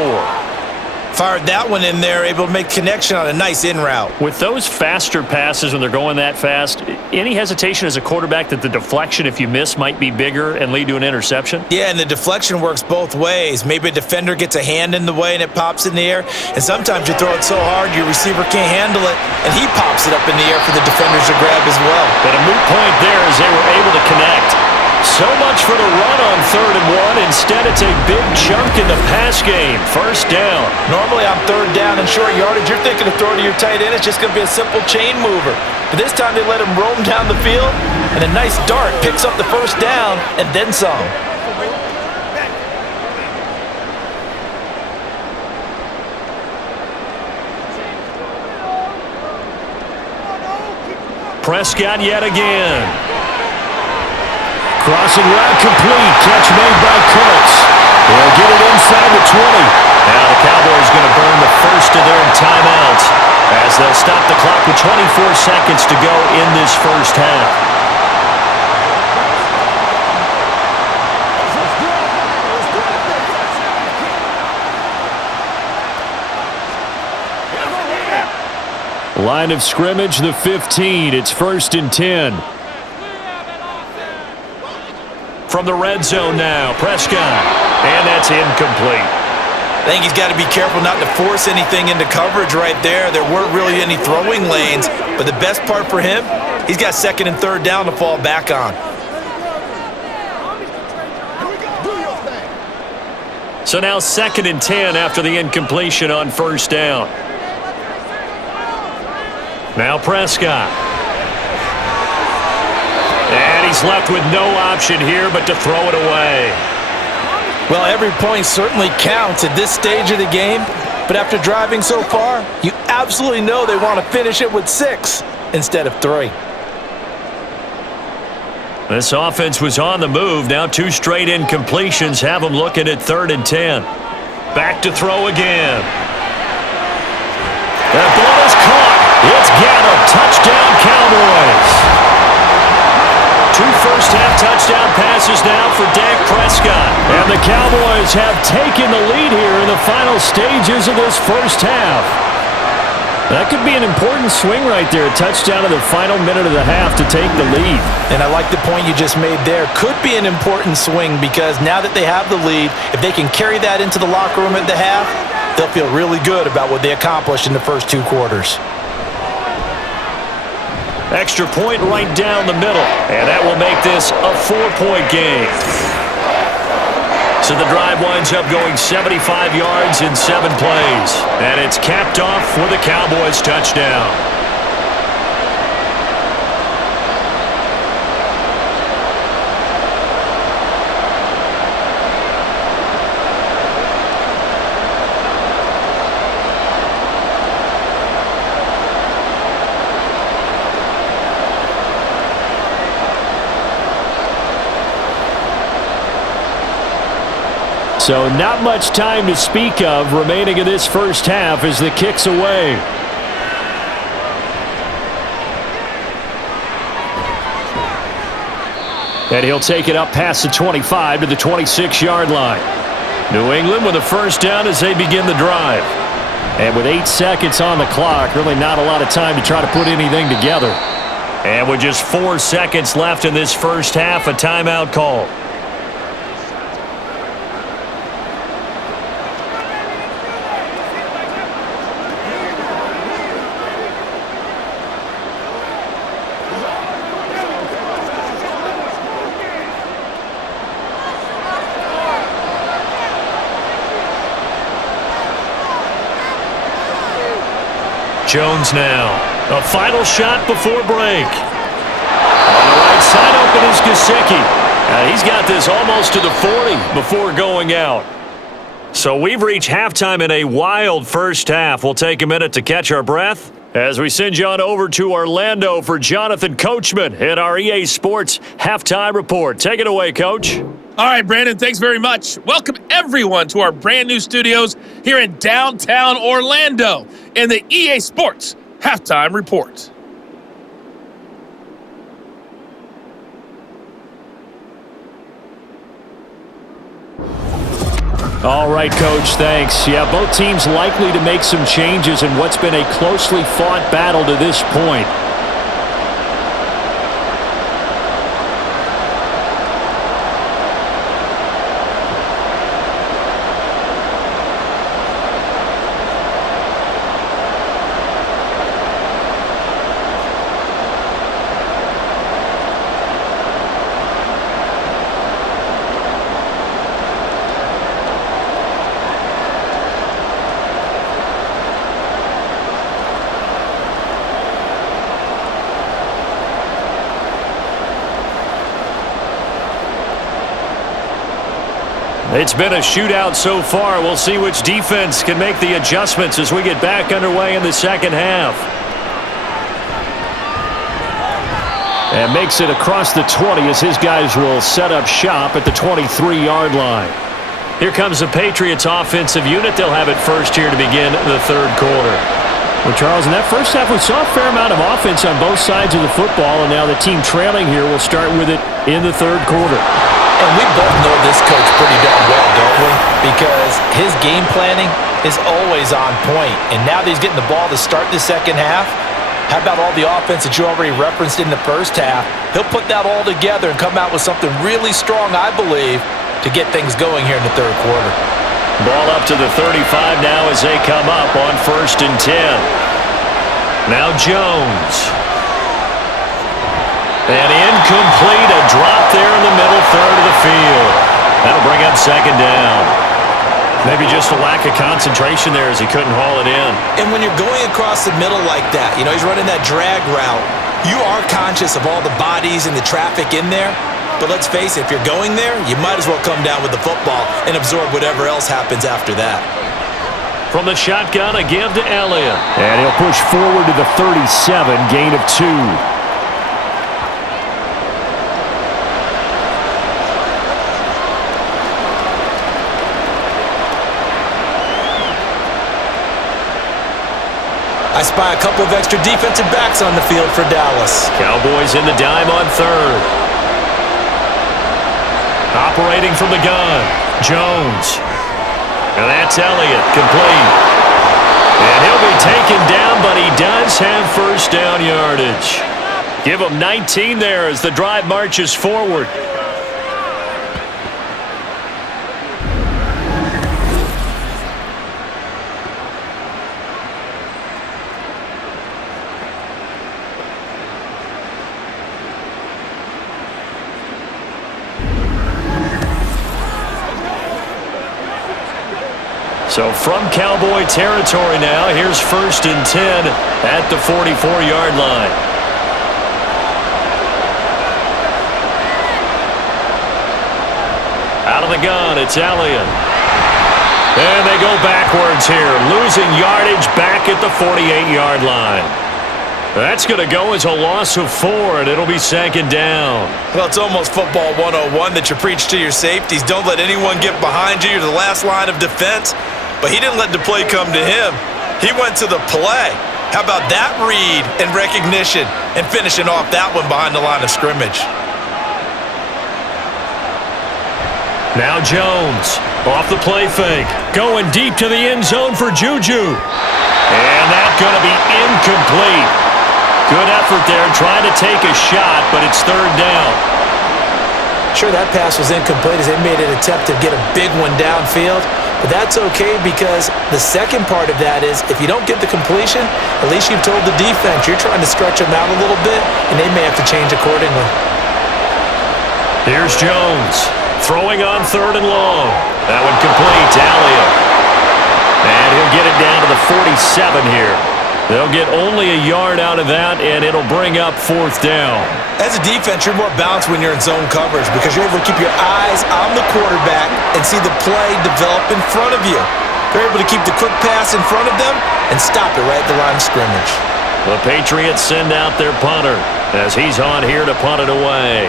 Fired that one in there, able to make connection on a nice in route. With those faster passes when they're going that fast, any hesitation as a quarterback that the deflection, if you miss, might be bigger and lead to an interception? Yeah, and the deflection works both ways. Maybe a defender gets a hand in the way and it pops in the air, and sometimes you throw it so hard your receiver can't handle it, and he pops it up in the air for the defenders to grab as well. But a moot point there as they were able to connect. So much for the run on 3rd and 1. Instead, it's a big chunk in the pass game. First down. Normally on 3rd down and short yardage, you're thinking of throwing to your tight end. It's just going to be a simple chain mover. But this time they let him roam down the field, and a nice dart picks up the first down and then some. Prescott yet again. Crossing route complete. Catch made by Cooks. They'll get it inside the 20. Now the Cowboys going to burn the first of their timeouts as they'll stop the clock with 24 seconds to go in this first half. Line of scrimmage, the 15. It's 1st and 10. From the red zone now, Prescott. And that's incomplete. I think he's got to be careful not to force anything into coverage right there. There weren't really any throwing lanes, but the best part for him, he's got 2nd and 3rd down to fall back on. So now 2nd and 10 after the incompletion on 1st down. Now Prescott. And he's left with no option here but to throw it away. Well, every point certainly counts at this stage of the game, but after driving so far, you absolutely know they want to finish it with 6 instead of 3. This offense was on the move. Now 2 straight incompletions have them looking at 3rd and 10. Back to throw again. That ball is caught. It's Gallup. Touchdown, Cowboys. 2 first-half touchdown passes now for Dak Prescott. And the Cowboys have taken the lead here in the final stages of this first half. That could be an important swing right there. A touchdown in the final minute of the half to take the lead. And I like the point you just made there. Could be an important swing because now that they have the lead, if they can carry that into the locker room at the half, they'll feel really good about what they accomplished in the first 2 quarters. Extra point right down the middle. And that will make this a 4-point game. So the drive winds up going 75 yards in 7 plays. And it's capped off with a Cowboys touchdown. So not much time to speak of remaining in this first half as the kick's away. And he'll take it up past the 25 to the 26-yard line. New England with a first down as they begin the drive. And with 8 seconds on the clock, really not a lot of time to try to put anything together. And with just 4 seconds left in this first half, a timeout call. Jones now. A final shot before break. On the right side open is Gesicki. He's got this almost to the 40 before going out. So we've reached halftime in a wild first half. We'll take a minute to catch our breath as we send you on over to Orlando for Jonathan Coachman in our EA Sports Halftime Report. Take it away, Coach. All right, Brandon, thanks very much. Welcome, everyone, to our brand new studios here in downtown Orlando in the EA Sports Halftime Report. All right, Coach, thanks. Yeah, both teams likely to make some changes in what's been a closely fought battle to this point. It's been a shootout so far. We'll see which defense can make the adjustments as we get back underway in the second half. And makes it across the 20 as his guys will set up shop at the 23-yard line. Here comes the Patriots offensive unit. They'll have it first here to begin the third quarter. Well, Charles, in that first half, we saw a fair amount of offense on both sides of the football, and now the team trailing here will start with it in the third quarter. And we both know this coach pretty darn well, don't we? Because his game planning is always on point. And now that he's getting the ball to start the second half, how about all the offense that you already referenced in the first half? He'll put that all together and come out with something really strong, I believe, to get things going here in the third quarter. Ball up to the 35 now as they come up on 1st and 10. Now Jones. And incomplete, a drop there in the middle third of the field. That'll bring up second down. Maybe just a lack of concentration there as he couldn't haul it in. And when you're going across the middle like that, you know, he's running that drag route, you are conscious of all the bodies and the traffic in there. But let's face it, if you're going there, you might as well come down with the football and absorb whatever else happens after that. From the shotgun, a give to Elliott. And he'll push forward to the 37, gain of 2. I spy a couple of extra defensive backs on the field for Dallas. Cowboys in the dime on third. Operating from the gun, Jones. And that's Elliott, complete. And he'll be taken down, but he does have first down yardage. Give him 19 there as the drive marches forward. So from Cowboy territory now, here's 1st and 10 at the 44-yard line. Out of the gun, it's Elliott. And they go backwards here, losing yardage back at the 48-yard line. That's going to go as a loss of 4, and it'll be second down. Well, it's almost football 101 that you preach to your safeties. Don't let anyone get behind you. You're the last line of defense. But he didn't let the play come to him. He went to the play. How about that read and recognition and finishing off that one behind the line of scrimmage? Now Jones off the play fake. Going deep to the end zone for Juju. And that's going to be incomplete. Good effort there trying to take a shot, but it's third down. Sure, that pass was incomplete as they made an attempt to get a big one downfield. But that's okay because the second part of that is if you don't get the completion, at least you've told the defense you're trying to stretch them out a little bit, and they may have to change accordingly. Here's Jones throwing on 3rd and long. That one complete to Elliott. And he'll get it down to the 47 here. They'll get only a yard out of that, and it'll bring up 4th down. As a defense, you're more balanced when you're in zone coverage because you're able to keep your eyes on the quarterback and see the play develop in front of you. They're able to keep the quick pass in front of them and stop it right at the line of scrimmage. The Patriots send out their punter as he's on here to punt it away.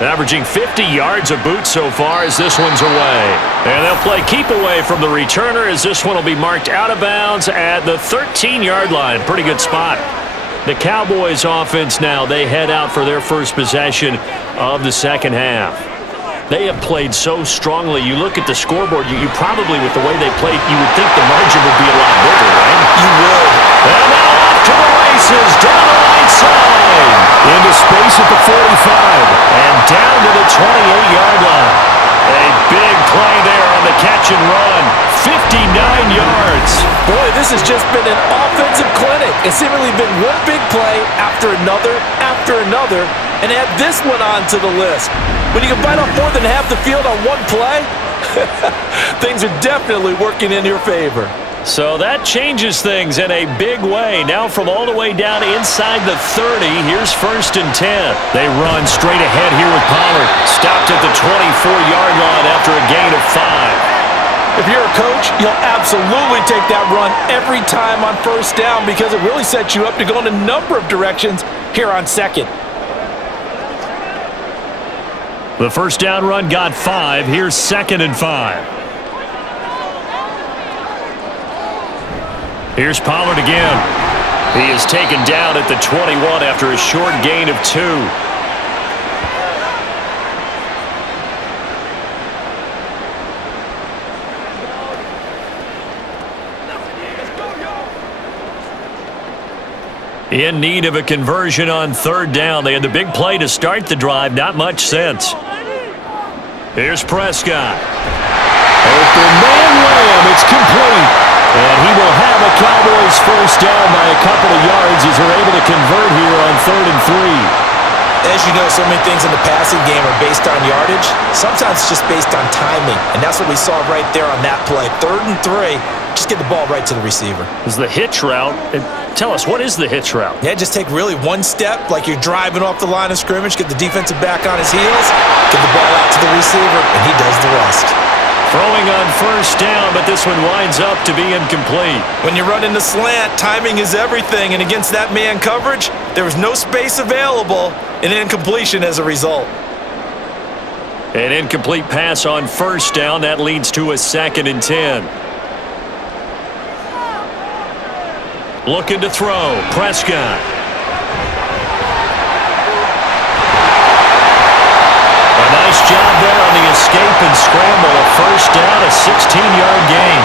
Averaging 50 yards a boot so far as this one's away. And they'll play keep away from the returner as this one will be marked out of bounds at the 13-yard line. Pretty good spot. The Cowboys offense now, they head out for their first possession of the second half. They have played so strongly. You look at the scoreboard, you probably, with the way they played, you would think the margin would be a lot bigger, right? You would. And now off to the races, down the right side. Into space at the 45. And down to the 28-yard line. A big play there on the catch and run. 59 yards. Boy, this has just been an offensive clinic. It's seemingly been one big play after another, and add this one onto the list. When you can bite off more than half the field on one play, things are definitely working in your favor. So that changes things in a big way. Now from all the way down inside the 30, here's 1st and 10. They run straight ahead here with Pollard. Stopped at the 24-yard line after a gain of 5. If you're a coach, you'll absolutely take that run every time on 1st down because it really sets you up to go in a number of directions here on 2nd. The 1st down run got 5. Here's 2nd and 5. Here's Pollard again. He is taken down at the 21 after a short gain of 2. In need of a conversion on 3rd down. They had the big play to start the drive. Not much sense. Here's Prescott. Open man Lamb. It's complete. And he will have a Cowboys 1st down by a couple of yards as they're able to convert here on 3rd and 3. As you know, so many things in the passing game are based on yardage. Sometimes it's just based on timing. And that's what we saw right there on that play. 3rd and 3. Just get the ball right to the receiver. This is the hitch route. And tell us, what is the hitch route? Yeah, just take really one step like you're driving off the line of scrimmage, get the defensive back on his heels, get the ball out to the receiver, and he does the rest. Throwing on 1st down, but this one winds up to be incomplete. When you run in the slant, timing is everything, and against that man coverage, there was no space available, and incompletion as a result. An incomplete pass on 1st down. That leads to a 2nd and 10. Looking to throw. Prescott. A nice job there on the escape and scramble. A 1st down, a 16-yard gain.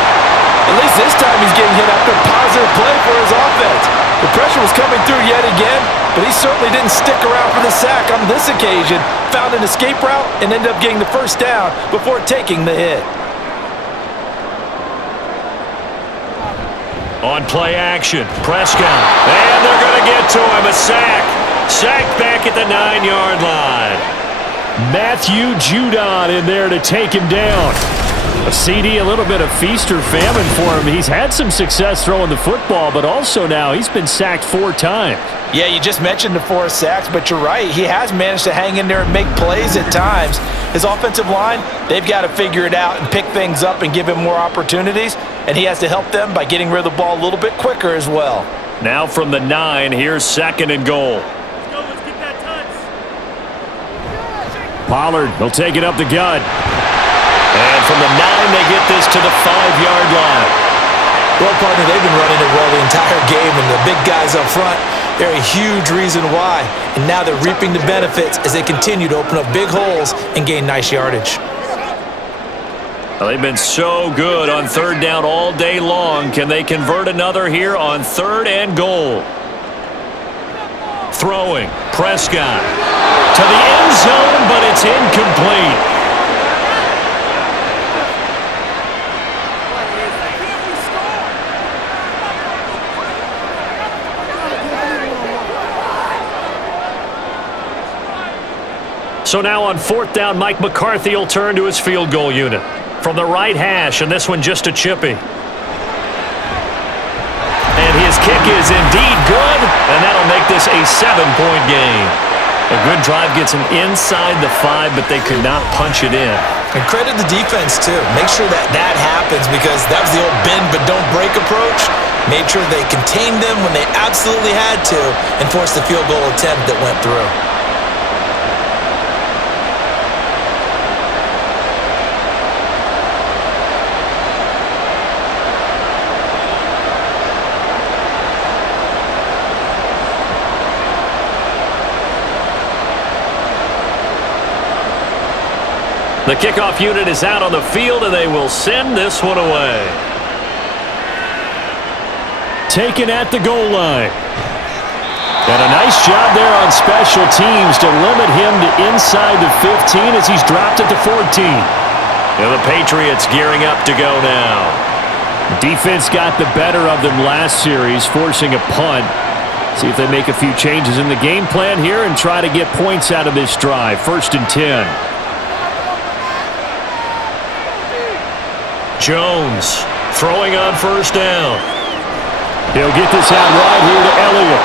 At least this time he's getting hit after a positive play for his offense. The pressure was coming through yet again, but he certainly didn't stick around for the sack on this occasion. Found an escape route and ended up getting the 1st down before taking the hit. On play action, Prescott. And they're going to get to him. A sack. Sacked back at the 9-yard line. Matthew Judon in there to take him down. A CD, a little bit of feast or famine for him. He's had some success throwing the football, but also now he's been sacked 4 times. Yeah, you just mentioned the 4 sacks, but you're right. He has managed to hang in there and make plays at times. His offensive line, they've got to figure it out and pick things up and give him more opportunities, and he has to help them by getting rid of the ball a little bit quicker as well. Now from the 9, here's 2nd and goal. Pollard will take it up the gut. And from the 9, they get this to the 5-yard line. Well, partner, they've been running it well the entire game, and the big guys up front, they're a huge reason why. And now they're reaping the benefits as they continue to open up big holes and gain nice yardage. Well, they've been so good on 3rd down all day long. Can they convert another here on 3rd and goal? Throwing, Prescott to the end zone, but it's incomplete. So now on 4th down, Mike McCarthy will turn to his field goal unit. From the right hash, and this one just a chippy. And his kick is indeed good, and that'll make this a 7-point game. A good drive gets them inside the 5, but they could not punch it in. And credit the defense, too. Make sure that happens, because that was the old bend but don't break approach. Made sure they contained them when they absolutely had to and forced the field goal attempt that went through. The kickoff unit is out on the field, and they will send this one away. Taken at the goal line. And a nice job there on special teams to limit him to inside the 15 as he's dropped at the 14. And the Patriots gearing up to go now. Defense got the better of them last series, forcing a punt. See if they make a few changes in the game plan here and try to get points out of this drive. 1st and 10. Jones throwing on 1st down. He'll get this out right here to Elliott.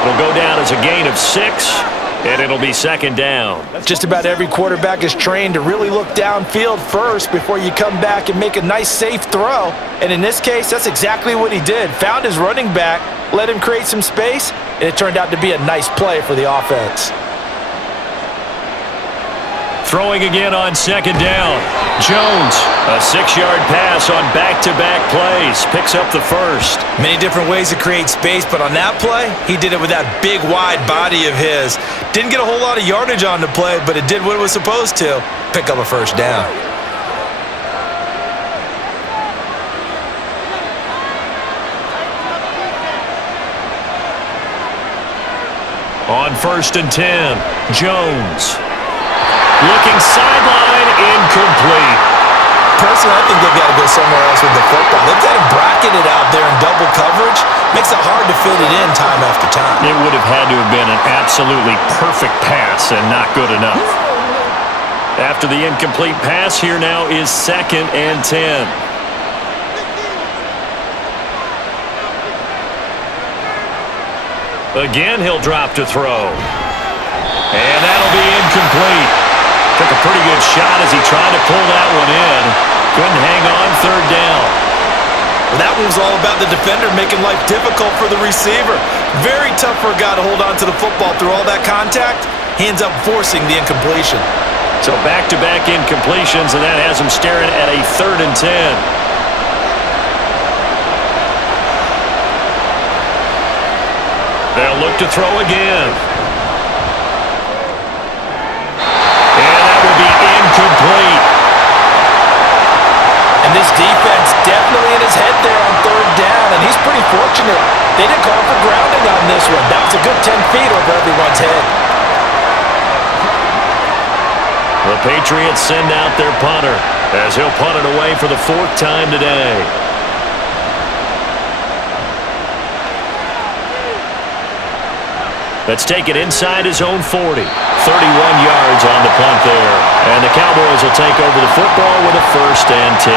It'll go down as a gain of 6, and it'll be 2nd down. Just about every quarterback is trained to really look downfield first before you come back and make a nice, safe throw. And in this case, that's exactly what he did. Found his running back, let him create some space, and it turned out to be a nice play for the offense. Throwing again on 2nd down. Jones, a 6-yard pass on back-to-back plays. Picks up the 1st. Many different ways to create space, but on that play, he did it with that big, wide body of his. Didn't get a whole lot of yardage on the play, but it did what it was supposed to. Pick up a 1st down. On 1st and 10, Jones. Looking sideline, incomplete. Personally, I think they've got to go somewhere else with the football. They've got him bracketed out there in double coverage. Makes it hard to fit it in time after time. It would have had to have been an absolutely perfect pass and not good enough. After the incomplete pass, here now is 2nd and 10. Again, he'll drop to throw. And that'll be incomplete. Took a pretty good shot as he tried to pull that one in. Couldn't hang on 3rd down. Well, that one was all about the defender making life difficult for the receiver. Very tough for a guy to hold on to the football through all that contact. He ends up forcing the incompletion. So back-to-back incompletions, and that has him staring at a 3rd and 10. They'll look to throw again. Incomplete. And this defense definitely in his head there on 3rd down, and he's pretty fortunate. They didn't call for grounding on this one. That was a good 10 feet over everyone's head. The Patriots send out their punter as he'll punt it away for the 4th time today. Let's take it inside his own 40. 31 yards on the punt there. And the Cowboys will take over the football with a 1st and 10.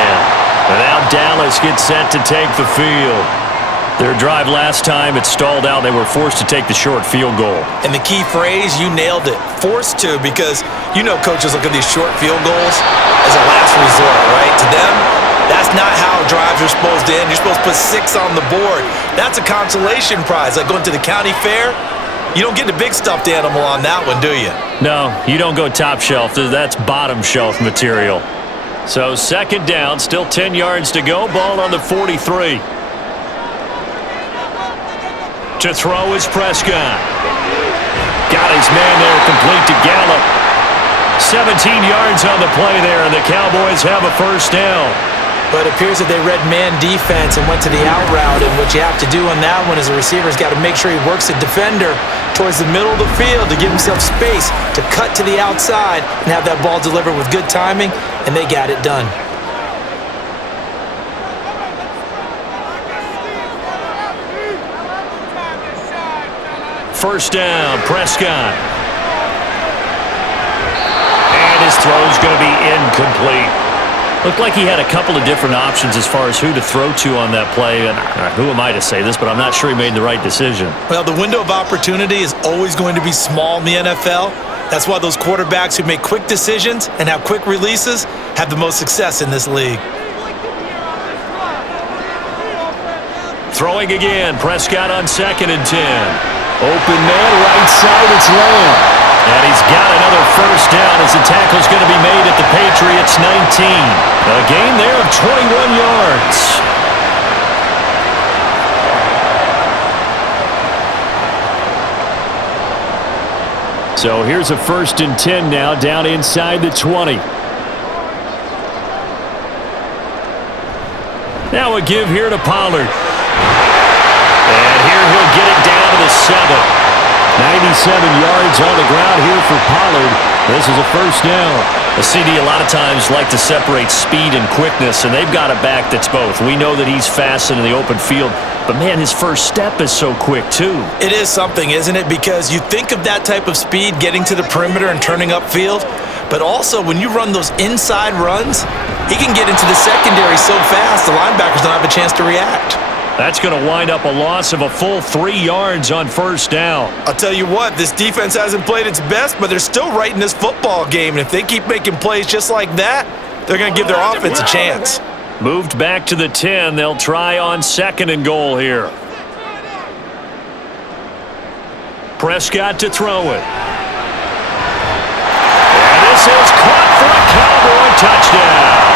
And now Dallas gets set to take the field. Their drive last time, it stalled out. They were forced to take the short field goal. And the key phrase, you nailed it. Forced to, because you know coaches look at these short field goals as a last resort, right? To them, that's not how drives are supposed to end. You're supposed to put 6 on the board. That's a consolation prize. Like going to the county fair, you don't get the big stuffed animal on that one, do you? No, you don't go top shelf. That's bottom shelf material. So 2nd down, still 10 yards to go. Ball on the 43. To throw is Prescott. Got his man there, complete to Gallup. 17 yards on the play there, and the Cowboys have a 1st down. But it appears that they read man defense and went to the out route, and what you have to do on that one is the receiver's got to make sure he works the defender towards the middle of the field to give himself space to cut to the outside and have that ball delivered with good timing, and they got it done. First down, Prescott. And his throw's going to be incomplete. Looked like he had a couple of different options as far as who to throw to on that play. And who am I to say this, but I'm not sure he made the right decision. Well, the window of opportunity is always going to be small in the NFL. That's why those quarterbacks who make quick decisions and have quick releases have the most success in this league. Throwing again, Prescott on 2nd and 10. Open man, right side, it's Lamb. And he's got another first down as the tackle's going to be made at the Patriots 19. A gain there of 21 yards. So here's a 1st and 10 now, down inside the 20. Now a give here to Pollard. And here he'll get it down to the 7. 97 yards on the ground here for Pollard. This is a first down. The CD a lot of times like to separate speed and quickness, and they've got a back that's both. We know that he's fast in the open field, but man, his first step is so quick too. It is something, isn't it? Because you think of that type of speed getting to the perimeter and turning upfield, but also when you run those inside runs, he can get into the secondary so fast the linebackers don't have a chance to react. That's going to wind up a loss of a full 3 yards on first down. I'll tell you what, this defense hasn't played its best, but they're still right in this football game. And if they keep making plays just like that, they're going to give their offense a chance. Moved back to the 10. They'll try on 2nd and goal here. Prescott to throw it. And this is caught for a Cowboy touchdown.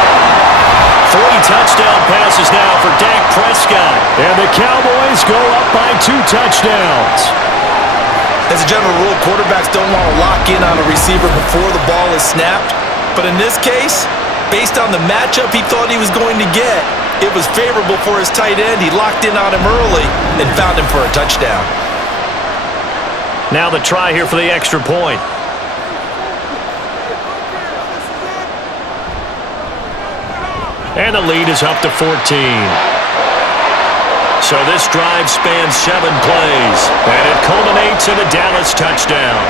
3 touchdown passes now for Dak Prescott. And the Cowboys go up by 2 touchdowns. As a general rule, quarterbacks don't want to lock in on a receiver before the ball is snapped. But in this case, based on the matchup he thought he was going to get, it was favorable for his tight end. He locked in on him early and found him for a touchdown. Now the try here for the extra point. And the lead is up to 14. So this drive spans 7 plays, and it culminates in a Dallas touchdown.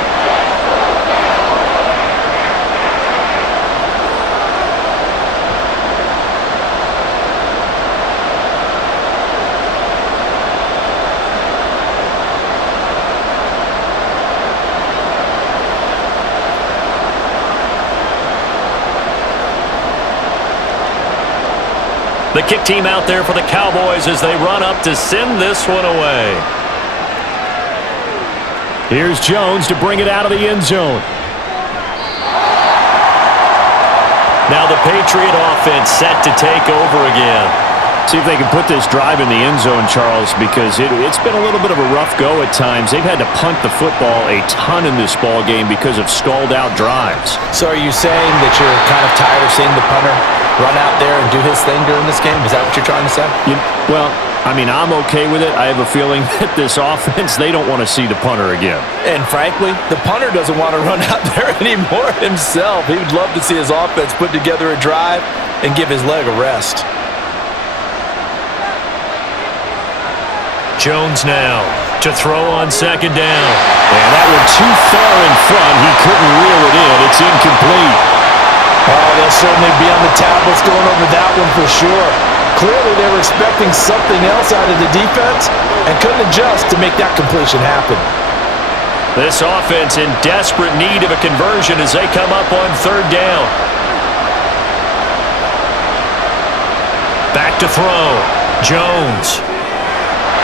The kick team out there for the Cowboys as they run up to send this one away. Here's Jones to bring it out of the end zone. Now the Patriot offense set to take over again. See if they can put this drive in the end zone, Charles, because it's been a little bit of a rough go at times. They've had to punt the football a ton in this ball game because of stalled-out drives. So are you saying that you're kind of tired of seeing the punter run out there and do his thing during this game? Is that what you're trying to say? Well, I mean, I'm okay with it. I have a feeling that this offense, they don't want to see the punter again. And frankly, the punter doesn't want to run out there anymore himself. He would love to see his offense put together a drive and give his leg a rest. Jones now to throw on 2nd down. And that one too far in front. He couldn't reel it in. It's incomplete. Oh, they'll certainly be on the tablets going over that one for sure. Clearly, they were expecting something else out of the defense and couldn't adjust to make that completion happen. This offense in desperate need of a conversion as they come up on 3rd down. Back to throw. Jones.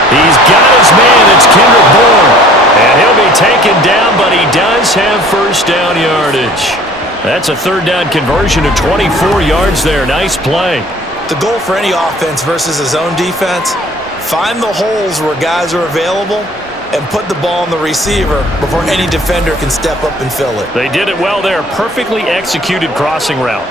He's got his man. It's Kendrick Bourne. And he'll be taken down, but he does have first down yardage. That's a 3rd down conversion of 24 yards there. Nice play. The goal for any offense versus his own defense, find the holes where guys are available and put the ball on the receiver before any defender can step up and fill it. They did it well there. Perfectly executed crossing route.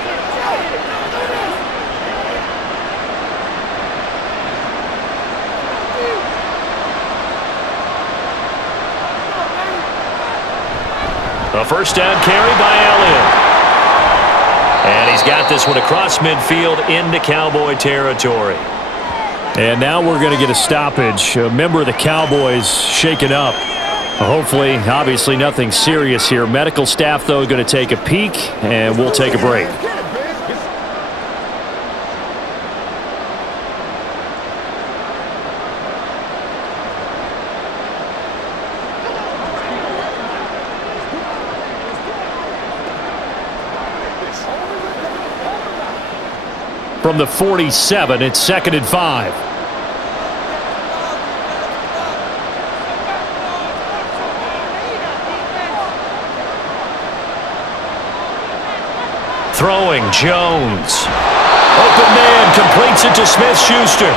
A first down carry by Elliott. And he's got this one across midfield into Cowboy territory. And now we're going to get a stoppage. A member of the Cowboys shaken up. Hopefully, obviously nothing serious here. Medical staff, though, going to take a peek, and we'll take a break. from the 47. It's 2nd and 5. Throwing, Jones. Open man, completes it to Smith-Schuster.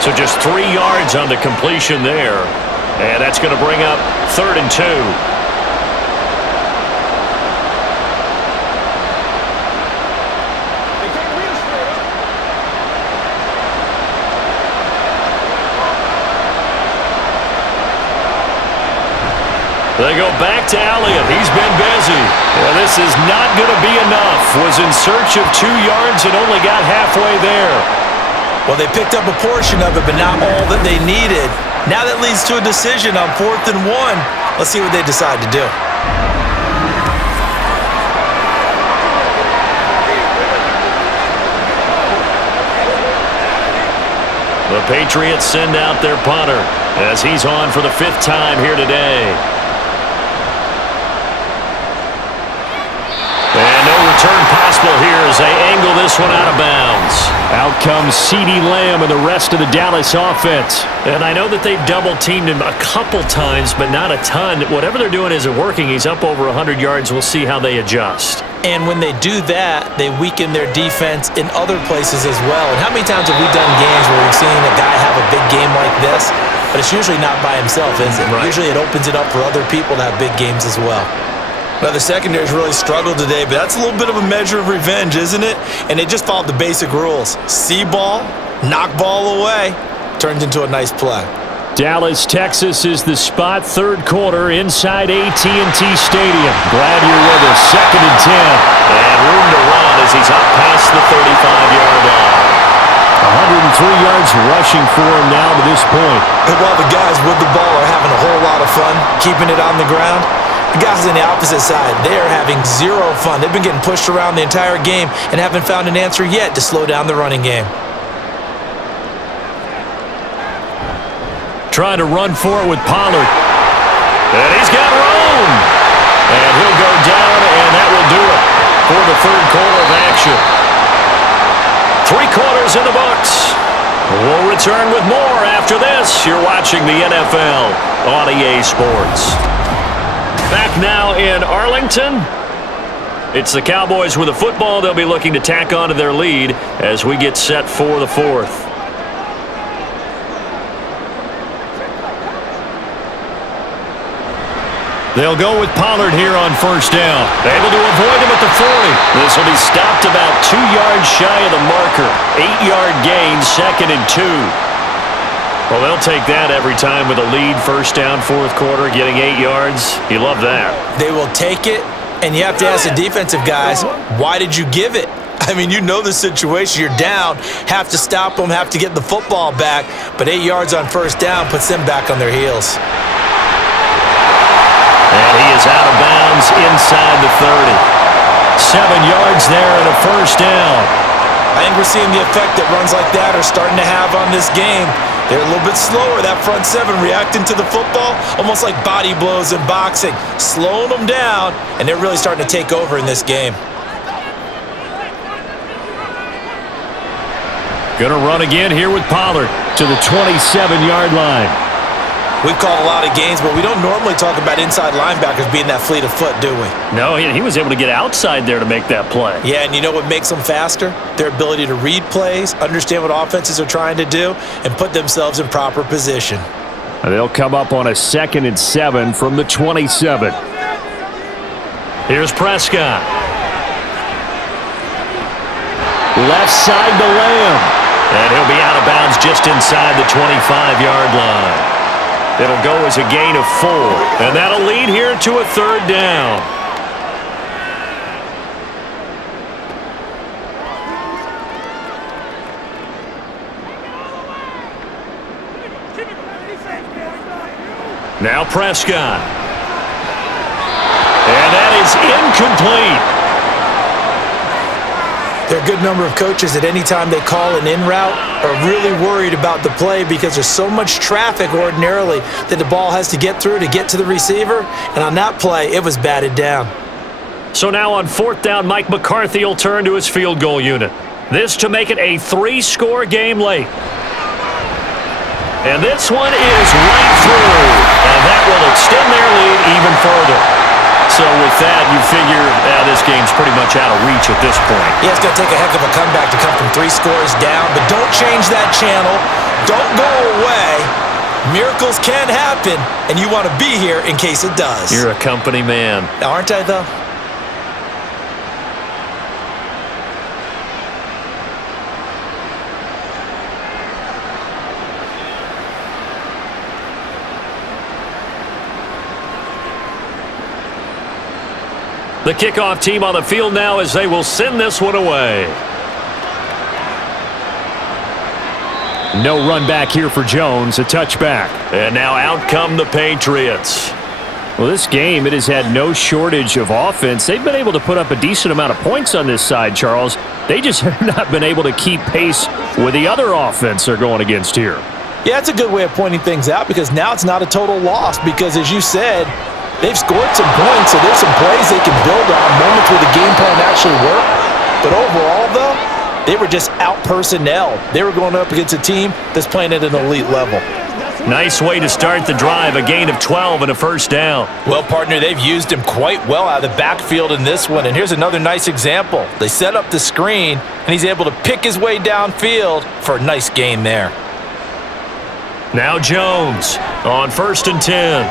So just 3 yards on the completion there. And that's going to bring up 3rd and 2. They go back to Elliott. He's been busy. Well, this is not going to be enough. Was in search of 2 yards and only got halfway there. Well, they picked up a portion of it, but not all that they needed. Now that leads to a decision on 4th and 1. Let's see what they decide to do. The Patriots send out their punter as he's on for the 5th time here today. And no return possible here as they angle this one out of bounds. Out comes CeeDee Lamb and the rest of the Dallas offense. And I know that they've double-teamed him a couple times, but not a ton. Whatever they're doing isn't working. He's up over 100 yards. We'll see how they adjust. And when they do that, they weaken their defense in other places as well. And how many times have we done games where we've seen a guy have a big game like this, but it's usually not by himself, is it? Right. Usually it opens it up for other people to have big games as well. Now, the secondary's really struggled today, but that's a little bit of a measure of revenge, isn't it? And they just followed the basic rules. See ball, knock ball away, turns into a nice play. Dallas, Texas is the spot. 3rd quarter inside AT&T Stadium. Glad you're with us. 2nd and 10. And room to run as he's up past the 35-yard line. 103 yards rushing for him now to this point. And while the guys with the ball are having a whole lot of fun keeping it on the ground, the guys on the opposite side, they are having zero fun. They've been getting pushed around the entire game and haven't found an answer yet to slow down the running game. Trying to run for it with Pollard. And he's got room. And he'll go down, and that will do it for the 3rd quarter of action. 3 quarters in the books. We'll return with more after this. You're watching the NFL on EA Sports. Back now in Arlington. It's the Cowboys with the football. They'll be looking to tack on to their lead as we get set for the 4th. They'll go with Pollard here on 1st down. Able to avoid him at the 40. This will be stopped about 2 yards shy of the marker. 8-yard gain, 2nd and 2. Well, they'll take that every time with a lead. 1st down, 4th quarter, getting 8 yards. You love that. They will take it, and you have to ask the defensive guys, why did you give it? I mean, you know the situation. You're down, have to stop them, have to get the football back, but 8 yards on 1st down puts them back on their heels. And he is out of bounds inside the 30. 7 yards there and a 1st down. I think we're seeing the effect that runs like that are starting to have on this game. They're a little bit slower, that front 7 reacting to the football, almost like body blows in boxing, slowing them down, and they're really starting to take over in this game. Going to run again here with Pollard to the 27-yard line. We've called a lot of games, but we don't normally talk about inside linebackers being that fleet of foot, do we? No, he was able to get outside there to make that play. Yeah, and you know what makes them faster? Their ability to read plays, understand what offenses are trying to do, and put themselves in proper position. They'll come up on a 2nd and 7 from the 27. Here's Prescott. Left side to Lamb. And he'll be out of bounds just inside the 25-yard line. It'll go as a gain of 4. And that'll lead here to a 3rd down. Now Prescott. And that is incomplete. There are a good number of coaches at any time they call an in route are really worried about the play because there's so much traffic ordinarily that the ball has to get through to get to the receiver. And on that play, it was batted down. So now on 4th down, Mike McCarthy will turn to his field goal unit. This to make it a 3-score game late. And this one is right through. And that will extend their lead even further. So with that, you figure this game's pretty much out of reach at this point. Yeah, it's going to take a heck of a comeback to come from 3 scores down. But don't change that channel. Don't go away. Miracles can happen, and you want to be here in case it does. You're a company man. Aren't I, though? The kickoff team on the field now as they will send this one away. No run back here for Jones, a touchback. And now out come the Patriots. Well, this game, it has had no shortage of offense. They've been able to put up a decent amount of points on this side, Charles. They just have not been able to keep pace with the other offense they're going against here. Yeah, it's a good way of pointing things out because now it's not a total loss because, as you said, they've scored some points, so there's some plays they can build on, moments where the game plan actually worked. But overall, though, they were just out-personnel. They were going up against a team that's playing at an elite level. Nice way to start the drive, a gain of 12 and a first down. Well, partner, they've used him quite well out of the backfield in this one, and here's another nice example. They set up the screen, and he's able to pick his way downfield for a nice gain there. Now Jones on 1st and 10.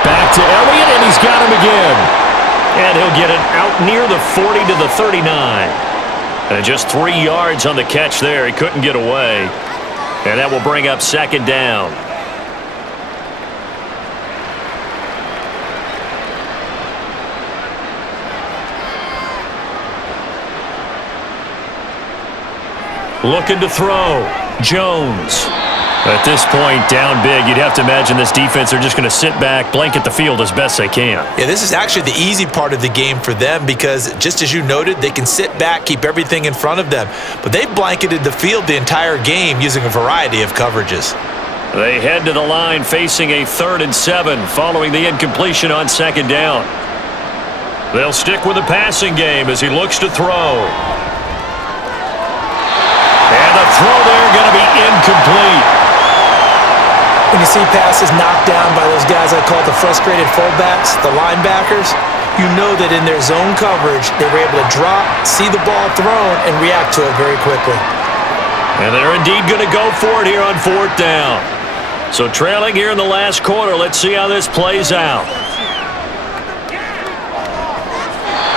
Back to Elliott, and he's got him again. And he'll get it out near the 40 to the 39. And just 3 yards on the catch there. He couldn't get away. And that will bring up 2nd down. Looking to throw. Jones. At this point, down big, you'd have to imagine this defense, they're just going to sit back, blanket the field as best they can. Yeah, this is actually the easy part of the game for them because, just as you noted, they can sit back, keep everything in front of them. But they've blanketed the field the entire game using a variety of coverages. They head to the line facing a 3rd and 7 following the incompletion on 2nd down. They'll stick with the passing game as he looks to throw. And the throw there going to be incomplete. When you see passes knocked down by those guys I call the frustrated fullbacks, the linebackers, you know that in their zone coverage, they were able to drop, see the ball thrown, and react to it very quickly. And they're indeed going to go for it here on 4th down. So trailing here in the last quarter, let's see how this plays out.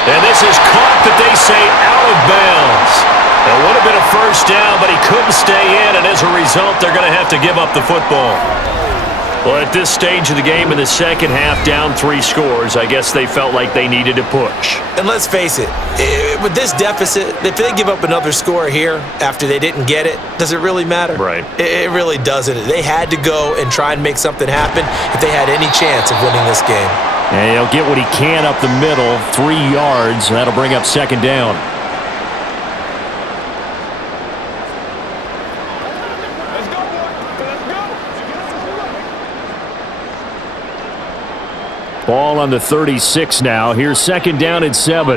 And this is caught, that they say, out of bounds. It would have been a first down, but he couldn't stay in, and as a result, they're going to have to give up the football. Well, at this stage of the game in the second half, down 3 scores, I guess they felt like they needed to push. And let's face it, with this deficit, if they give up another score here after they didn't get it, does it really matter? Right. It really doesn't. They had to go and try and make something happen if they had any chance of winning this game. And he'll get what he can up the middle, 3 yards, and that'll bring up 2nd down. Ball on the 36 now. Here's 2nd down and 7.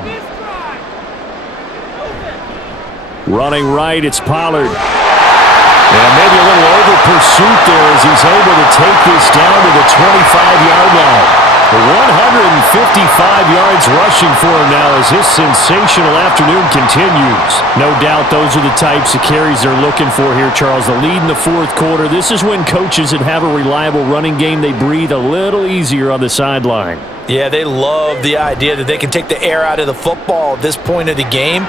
Running right, it's Pollard. And maybe a little over pursuit there as he's able to take this down to the 25-yard line. 155 yards rushing for him now as his sensational afternoon continues. No doubt those are the types of carries they're looking for here, Charles. The lead in the 4th quarter. This is when coaches that have a reliable running game, they breathe a little easier on the sideline. Yeah, they love the idea that they can take the air out of the football at this point of the game.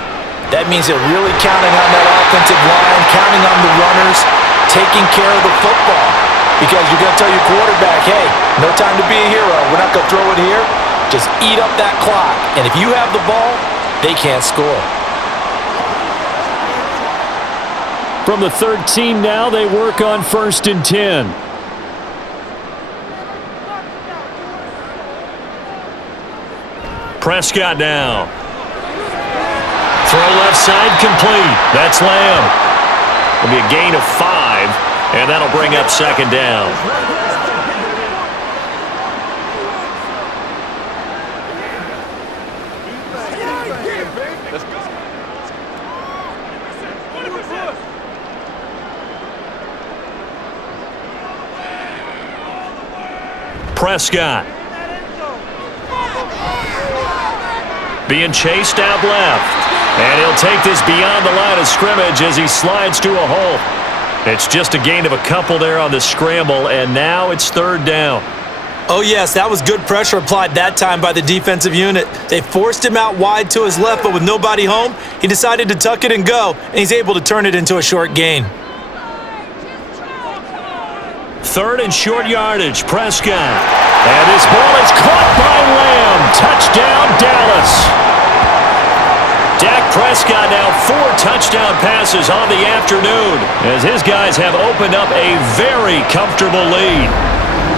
That means they're really counting on that offensive line, counting on the runners, taking care of the football. Because you're going to tell your quarterback, hey, no time to be a hero. We're not going to throw it here. Just eat up that clock. And if you have the ball, they can't score. From the 13 now, they work on 1st and 10. Prescott now. Throw left side complete. That's Lamb. It'll be a gain of 5. And that'll bring up 2nd down. Prescott. Being chased out left. And he'll take this beyond the line of scrimmage as he slides to a hole. It's just a gain of a couple there on the scramble, and now it's third down. Oh, yes, that was good pressure applied that time by the defensive unit. They forced him out wide to his left, but with nobody home, he decided to tuck it and go, and he's able to turn it into a short gain. Third and short yardage, Prescott. And this ball is caught by Lamb. Touchdown, Dallas. Dak Prescott now 4 touchdown passes on the afternoon as his guys have opened up a very comfortable lead.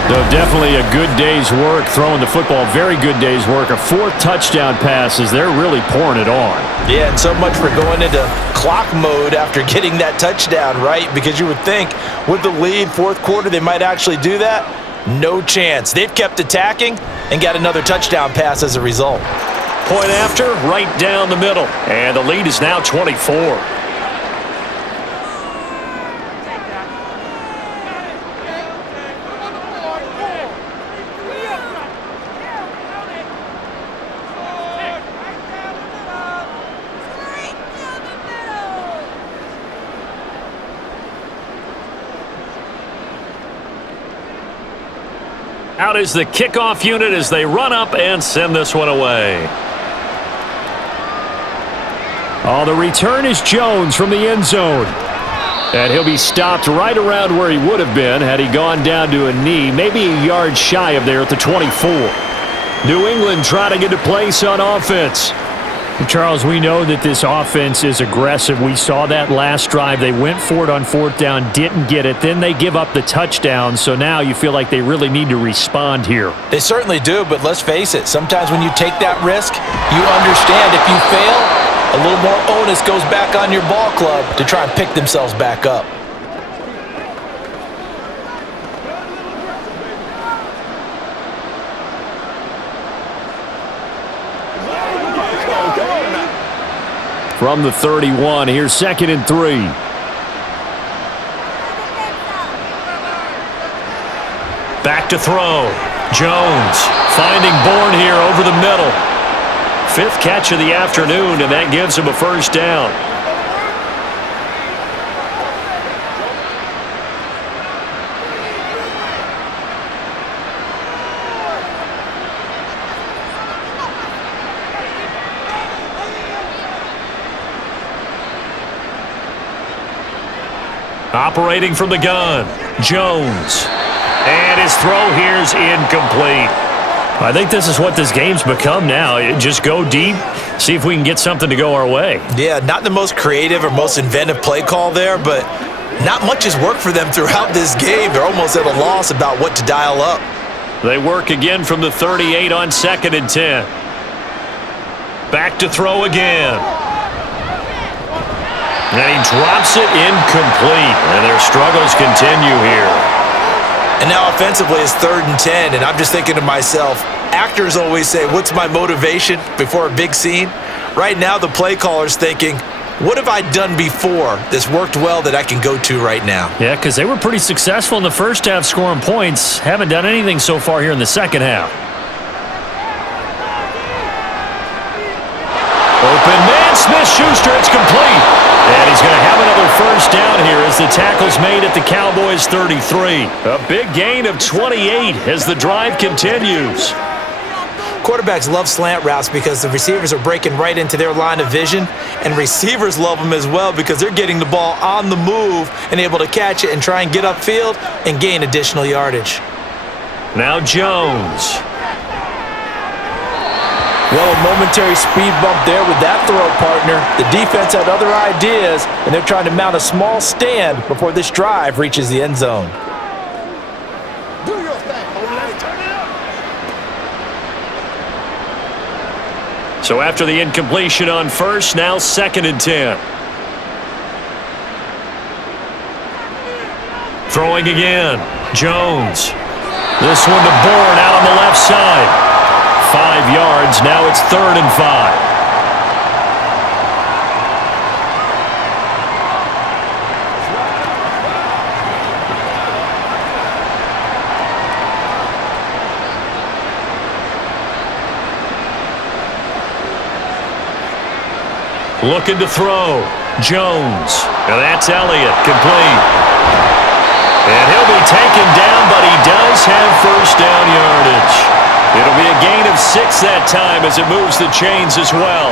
So definitely a good day's work throwing the football. Very good day's work. A 4th touchdown pass as they're really pouring it on. Yeah, and so much for going into clock mode after getting that touchdown, right? Because you would think with the lead, 4th quarter, they might actually do that. No chance. They've kept attacking and got another touchdown pass as a result. Point after, right down the middle. And the lead is now 24. Out is the kickoff unit as they run up and send this one away. Oh, the return is Jones from the end zone. And he'll be stopped right around where he would have been had he gone down to a knee, maybe a yard shy of there at the 24. New England trying to get to place on offense. Charles, we know that this offense is aggressive. We saw that last drive. They went for it on 4th down, didn't get it. Then they give up the touchdown, so now you feel like they really need to respond here. They certainly do, but let's face it. Sometimes when you take that risk, you understand if you fail, a little more onus goes back on your ball club to try and pick themselves back up. From the 31, here's 2nd and 3. Back to throw. Jones finding Bourne here over the middle. 5th catch of the afternoon, and that gives him a first down. Operating from the gun, Jones. And his throw here's incomplete. I think this is what this game's become now. Just go deep, see if we can get something to go our way. Yeah, not the most creative or most inventive play call there, but not much has worked for them throughout this game. They're almost at a loss about what to dial up. They work again from the 38 on 2nd and 10. Back to throw again. And he drops it incomplete. And their struggles continue here. And now offensively it's 3rd and 10, and I'm just thinking to myself, actors always say, what's my motivation before a big scene? Right now the play caller's thinking, what have I done before that's worked well that I can go to right now? Yeah, because they were pretty successful in the first half scoring points. Haven't done anything so far here in the second half. Open man, Smith-Schuster, it's complete. And he's going to have another first down here as the tackle's made at the Cowboys' 33. A big gain of 28 as the drive continues. Quarterbacks love slant routes because the receivers are breaking right into their line of vision, and receivers love them as well because they're getting the ball on the move and able to catch it and try and get upfield and gain additional yardage. Now Jones. Well, a momentary speed bump there with that throw, partner. The defense had other ideas, and they're trying to mount a small stand before this drive reaches the end zone. Do your thing. Turn it up. So after the incompletion on first, now 2nd and 10. Throwing again. Jones. This one to Bourne out on the left side. 5 yards. Now it's 3rd and 5. Looking to throw. Jones. And that's Elliott. Complete. And he'll be taken down, but he does have first down yardage. It'll be a gain of 6 that time as it moves the chains as well.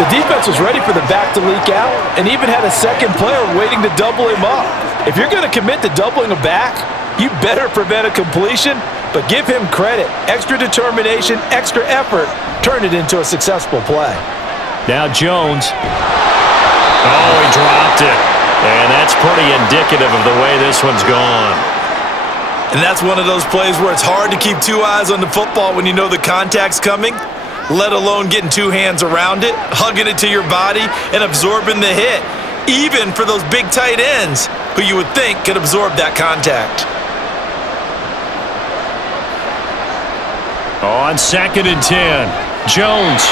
The defense was ready for the back to leak out and even had a second player waiting to double him up. If you're going to commit to doubling a back, you better prevent a completion, but give him credit. Extra determination, extra effort, turn it into a successful play. Now Jones. Oh, he dropped it. And that's pretty indicative of the way this one's gone. And that's one of those plays where it's hard to keep 2 eyes on the football when you know the contact's coming, let alone getting 2 hands around it, hugging it to your body, and absorbing the hit, even for those big tight ends who you would think could absorb that contact. On 2nd and 10, Jones.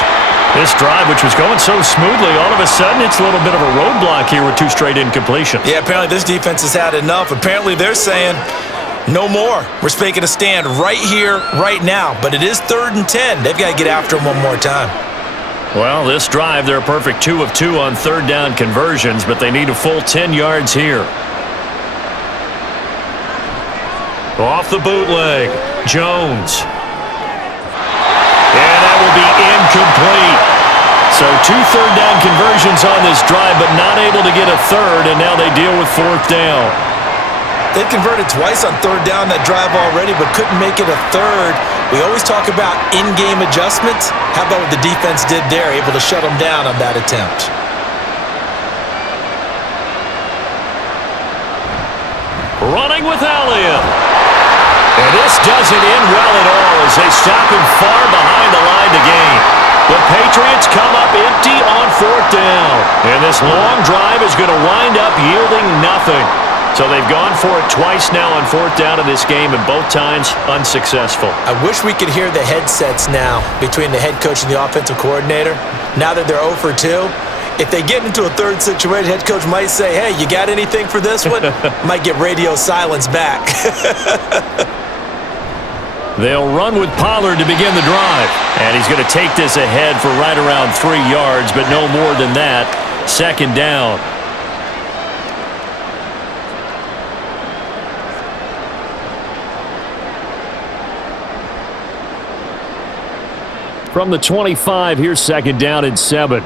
This drive, which was going so smoothly, all of a sudden it's a little bit of a roadblock here with 2 straight incompletions. Yeah, apparently this defense has had enough. Apparently they're saying, no more. We're making a stand right here, right now. But it is 3rd and 10. They've got to get after him one more time. Well, this drive, they're a perfect 2 of 2 on 3rd down conversions, but they need a full 10 yards here. Off the bootleg, Jones. And that will be incomplete. So 2 third down conversions on this drive, but not able to get a third, and now they deal with 4th down. They converted twice on 3rd down that drive already, but couldn't make it a third. We always talk about in-game adjustments. How about what the defense did there, able to shut them down on that attempt? Running with Elliott. And this doesn't end well at all as they stop him far behind the line to gain. The Patriots come up empty on 4th down. And this long drive is going to wind up yielding nothing. So they've gone for it twice now on 4th down in this game, and both times unsuccessful. I wish we could hear the headsets now between the head coach and the offensive coordinator. Now that they're 0 for 2, if they get into a third situation, head coach might say, hey, you got anything for this one? Might get radio silence back. They'll run with Pollard to begin the drive. And he's going to take this ahead for right around 3 yards, but no more than that. 2nd down. From the 25, here's 2nd down and 7.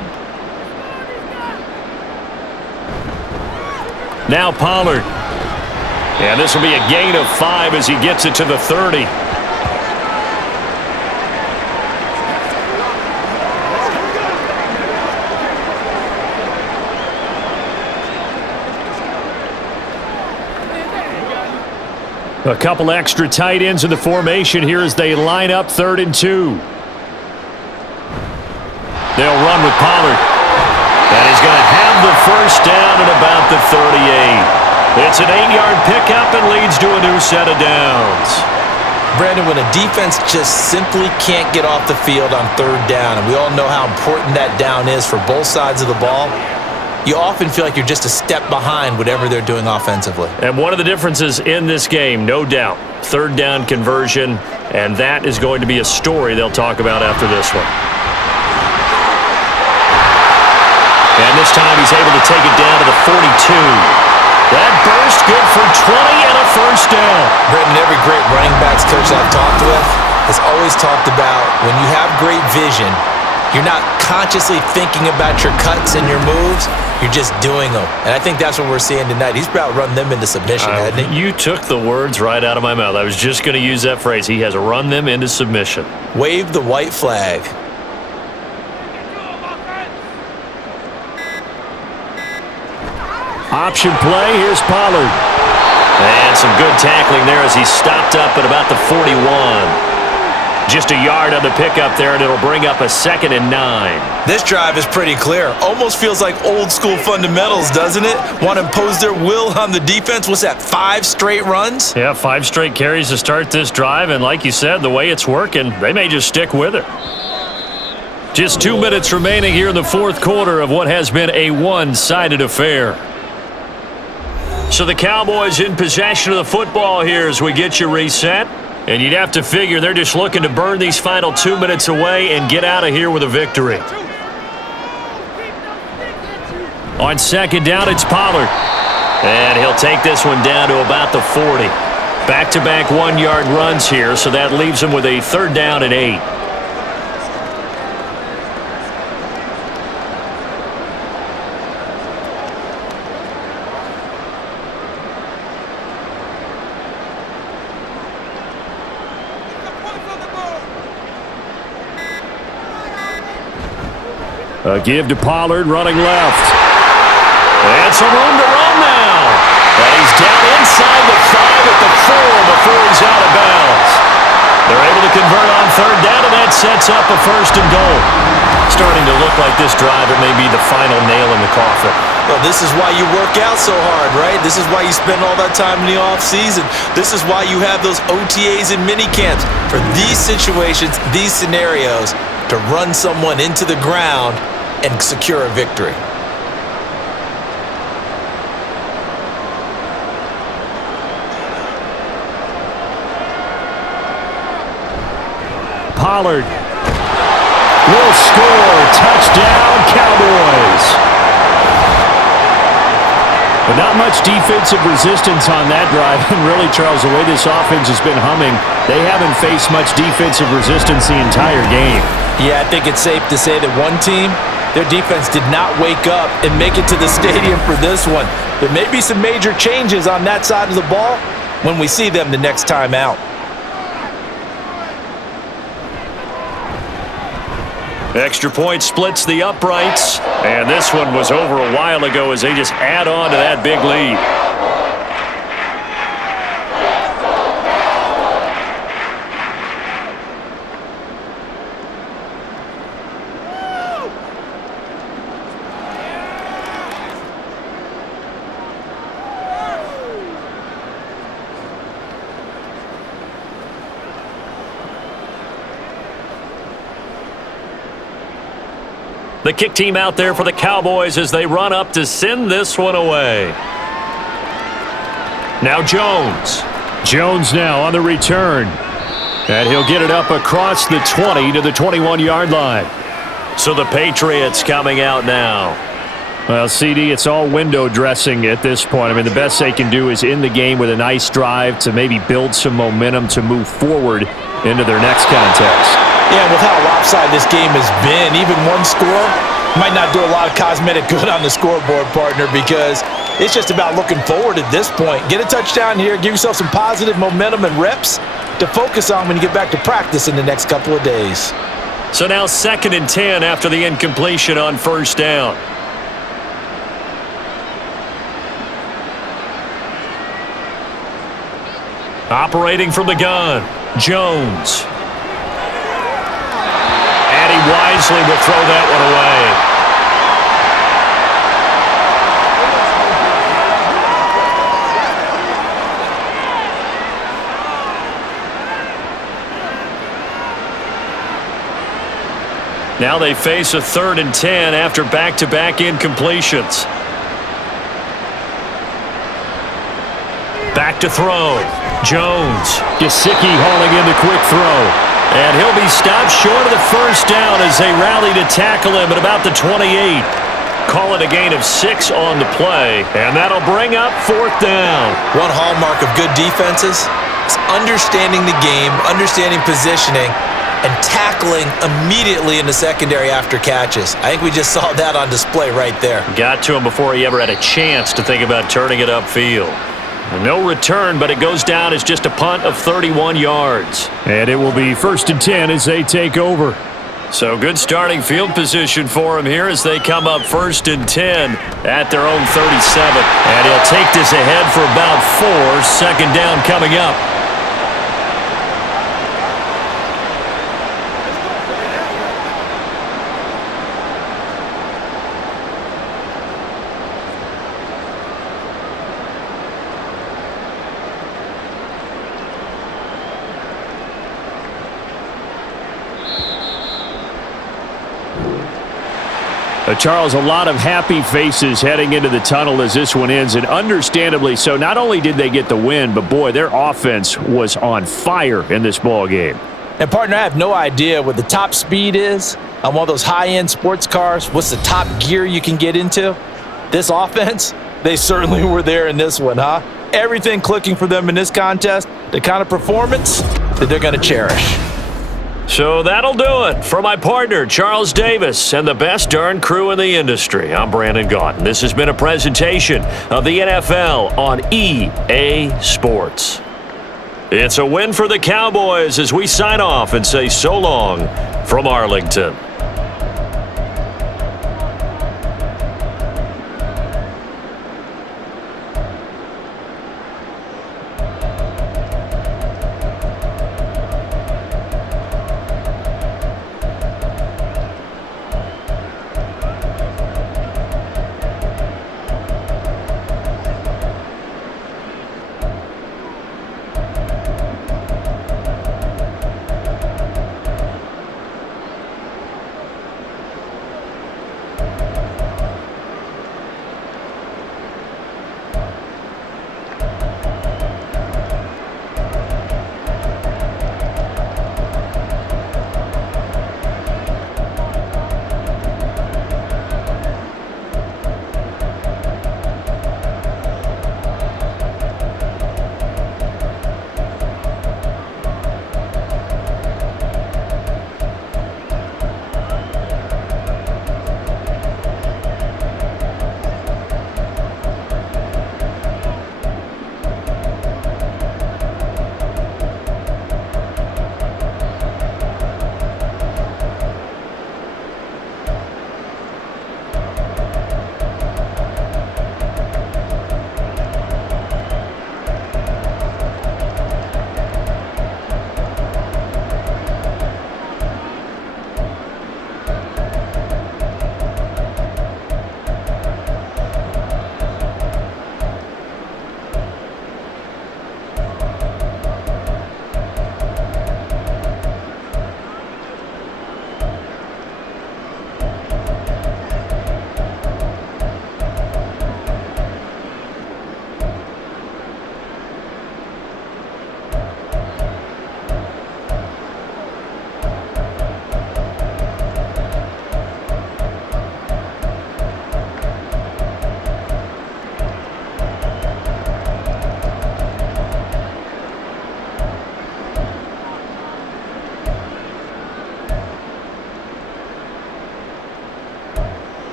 Now Pollard. And this will be a gain of 5 as he gets it to the 30. A couple extra tight ends in the formation here as they line up 3rd and 2. They'll run with Pollard. And he's going to have the first down at about the 38. It's an 8-yard pickup and leads to a new set of downs. Brandon, when a defense just simply can't get off the field on 3rd down, and we all know how important that down is for both sides of the ball, you often feel like you're just a step behind whatever they're doing offensively. And one of the differences in this game, no doubt, 3rd down conversion, and that is going to be a story they'll talk about after this one. And this time he's able to take it down to the 42. That burst good for 20 and a first down. Brendan, every great running backs coach I've talked with has always talked about when you have great vision, you're not consciously thinking about your cuts and your moves. You're just doing them. And I think that's what we're seeing tonight. He's about run them into submission, hasn't he? You took the words right out of my mouth. I was just going to use that phrase. He has run them into submission. Wave the white flag. Option play. Here's Pollard. And some good tackling there as he stopped up at about the 41. Just a yard on the pickup there, and it'll bring up a 2nd and 9. This drive is pretty clear. Almost feels like old school fundamentals, doesn't it? Want to impose their will on the defense. What's that, 5 straight runs? Yeah, 5 straight carries to start this drive, and like you said, the way it's working, they may just stick with it. Just 2 minutes remaining here in the 4th quarter of what has been a one-sided affair. So the Cowboys in possession of the football here as we get you reset. And you'd have to figure they're just looking to burn these final 2 minutes away and get out of here with a victory. On second down, it's Pollard. And he'll take this one down to about the 40. Back-to-back 1-yard runs here, so that leaves him with a 3rd down and 8. A give to Pollard, running left. And some room to run now. And he's down inside the 5 at the 4 before he's out of bounds. They're able to convert on 3rd down, and that sets up a 1st and goal. Starting to look like this drive, it may be the final nail in the coffin. Well, this is why you work out so hard, right? This is why you spend all that time in the offseason. This is why you have those OTAs and mini camps. For these situations, these scenarios, to run someone into the ground and secure a victory. Pollard will score. Touchdown, Cowboys. But not much defensive resistance on that drive. And really, Charles, the way this offense has been humming, they haven't faced much defensive resistance the entire game. Yeah, I think it's safe to say that one team, their defense did not wake up and make it to the stadium for this one. There may be some major changes on that side of the ball when we see them the next time out. Extra point splits the uprights. And this one was over a while ago as they just add on to that big lead. The kick team out there for the Cowboys as they run up to send this one away. Now Jones. Jones now on the return. And he'll get it up across the 20 to the 21-yard line. So the Patriots coming out now. Well, CD, it's all window dressing at this point. I mean, the best they can do is end the game with a nice drive to maybe build some momentum to move forward into their next contest. Yeah, with how lopsided this game has been, even one score might not do a lot of cosmetic good on the scoreboard, partner, because it's just about looking forward at this point. Get a touchdown here, give yourself some positive momentum and reps to focus on when you get back to practice in the next couple of days. So now 2nd and 10 after the incompletion on 1st down. Operating from the gun, Jones. And he wisely will throw that one away. Now they face a 3rd and 10 after back-to-back incompletions. Back to throw. Jones. Gesicki hauling in the quick throw. And he'll be stopped short of the 1st down as they rally to tackle him at about the 28. Call it a gain of 6 on the play. And that'll bring up 4th down. One hallmark of good defenses is understanding the game, understanding positioning, and tackling immediately in the secondary after catches. I think we just saw that on display right there. Got to him before he ever had a chance to think about turning it upfield. No return, but it goes down as just a punt of 31 yards. And it will be 1st and 10 as they take over. So good starting field position for him here as they come up 1st and 10 at their own 37. And he'll take this ahead for about 4. 2nd down coming up. Charles, a lot of happy faces heading into the tunnel as this one ends, and understandably so. Not only did they get the win, but boy, their offense was on fire in this ball game. And partner, I have no idea what the top speed is on one of those high-end sports cars. What's the top gear you can get into? This offense, they certainly were there in this one, huh? Everything clicking for them in this contest, the kind of performance that they're going to cherish. So that'll do it for my partner, Charles Davis, and the best darn crew in the industry. I'm Brandon Gaudin. This has been a presentation of the NFL on EA Sports. It's a win for the Cowboys as we sign off and say so long from Arlington.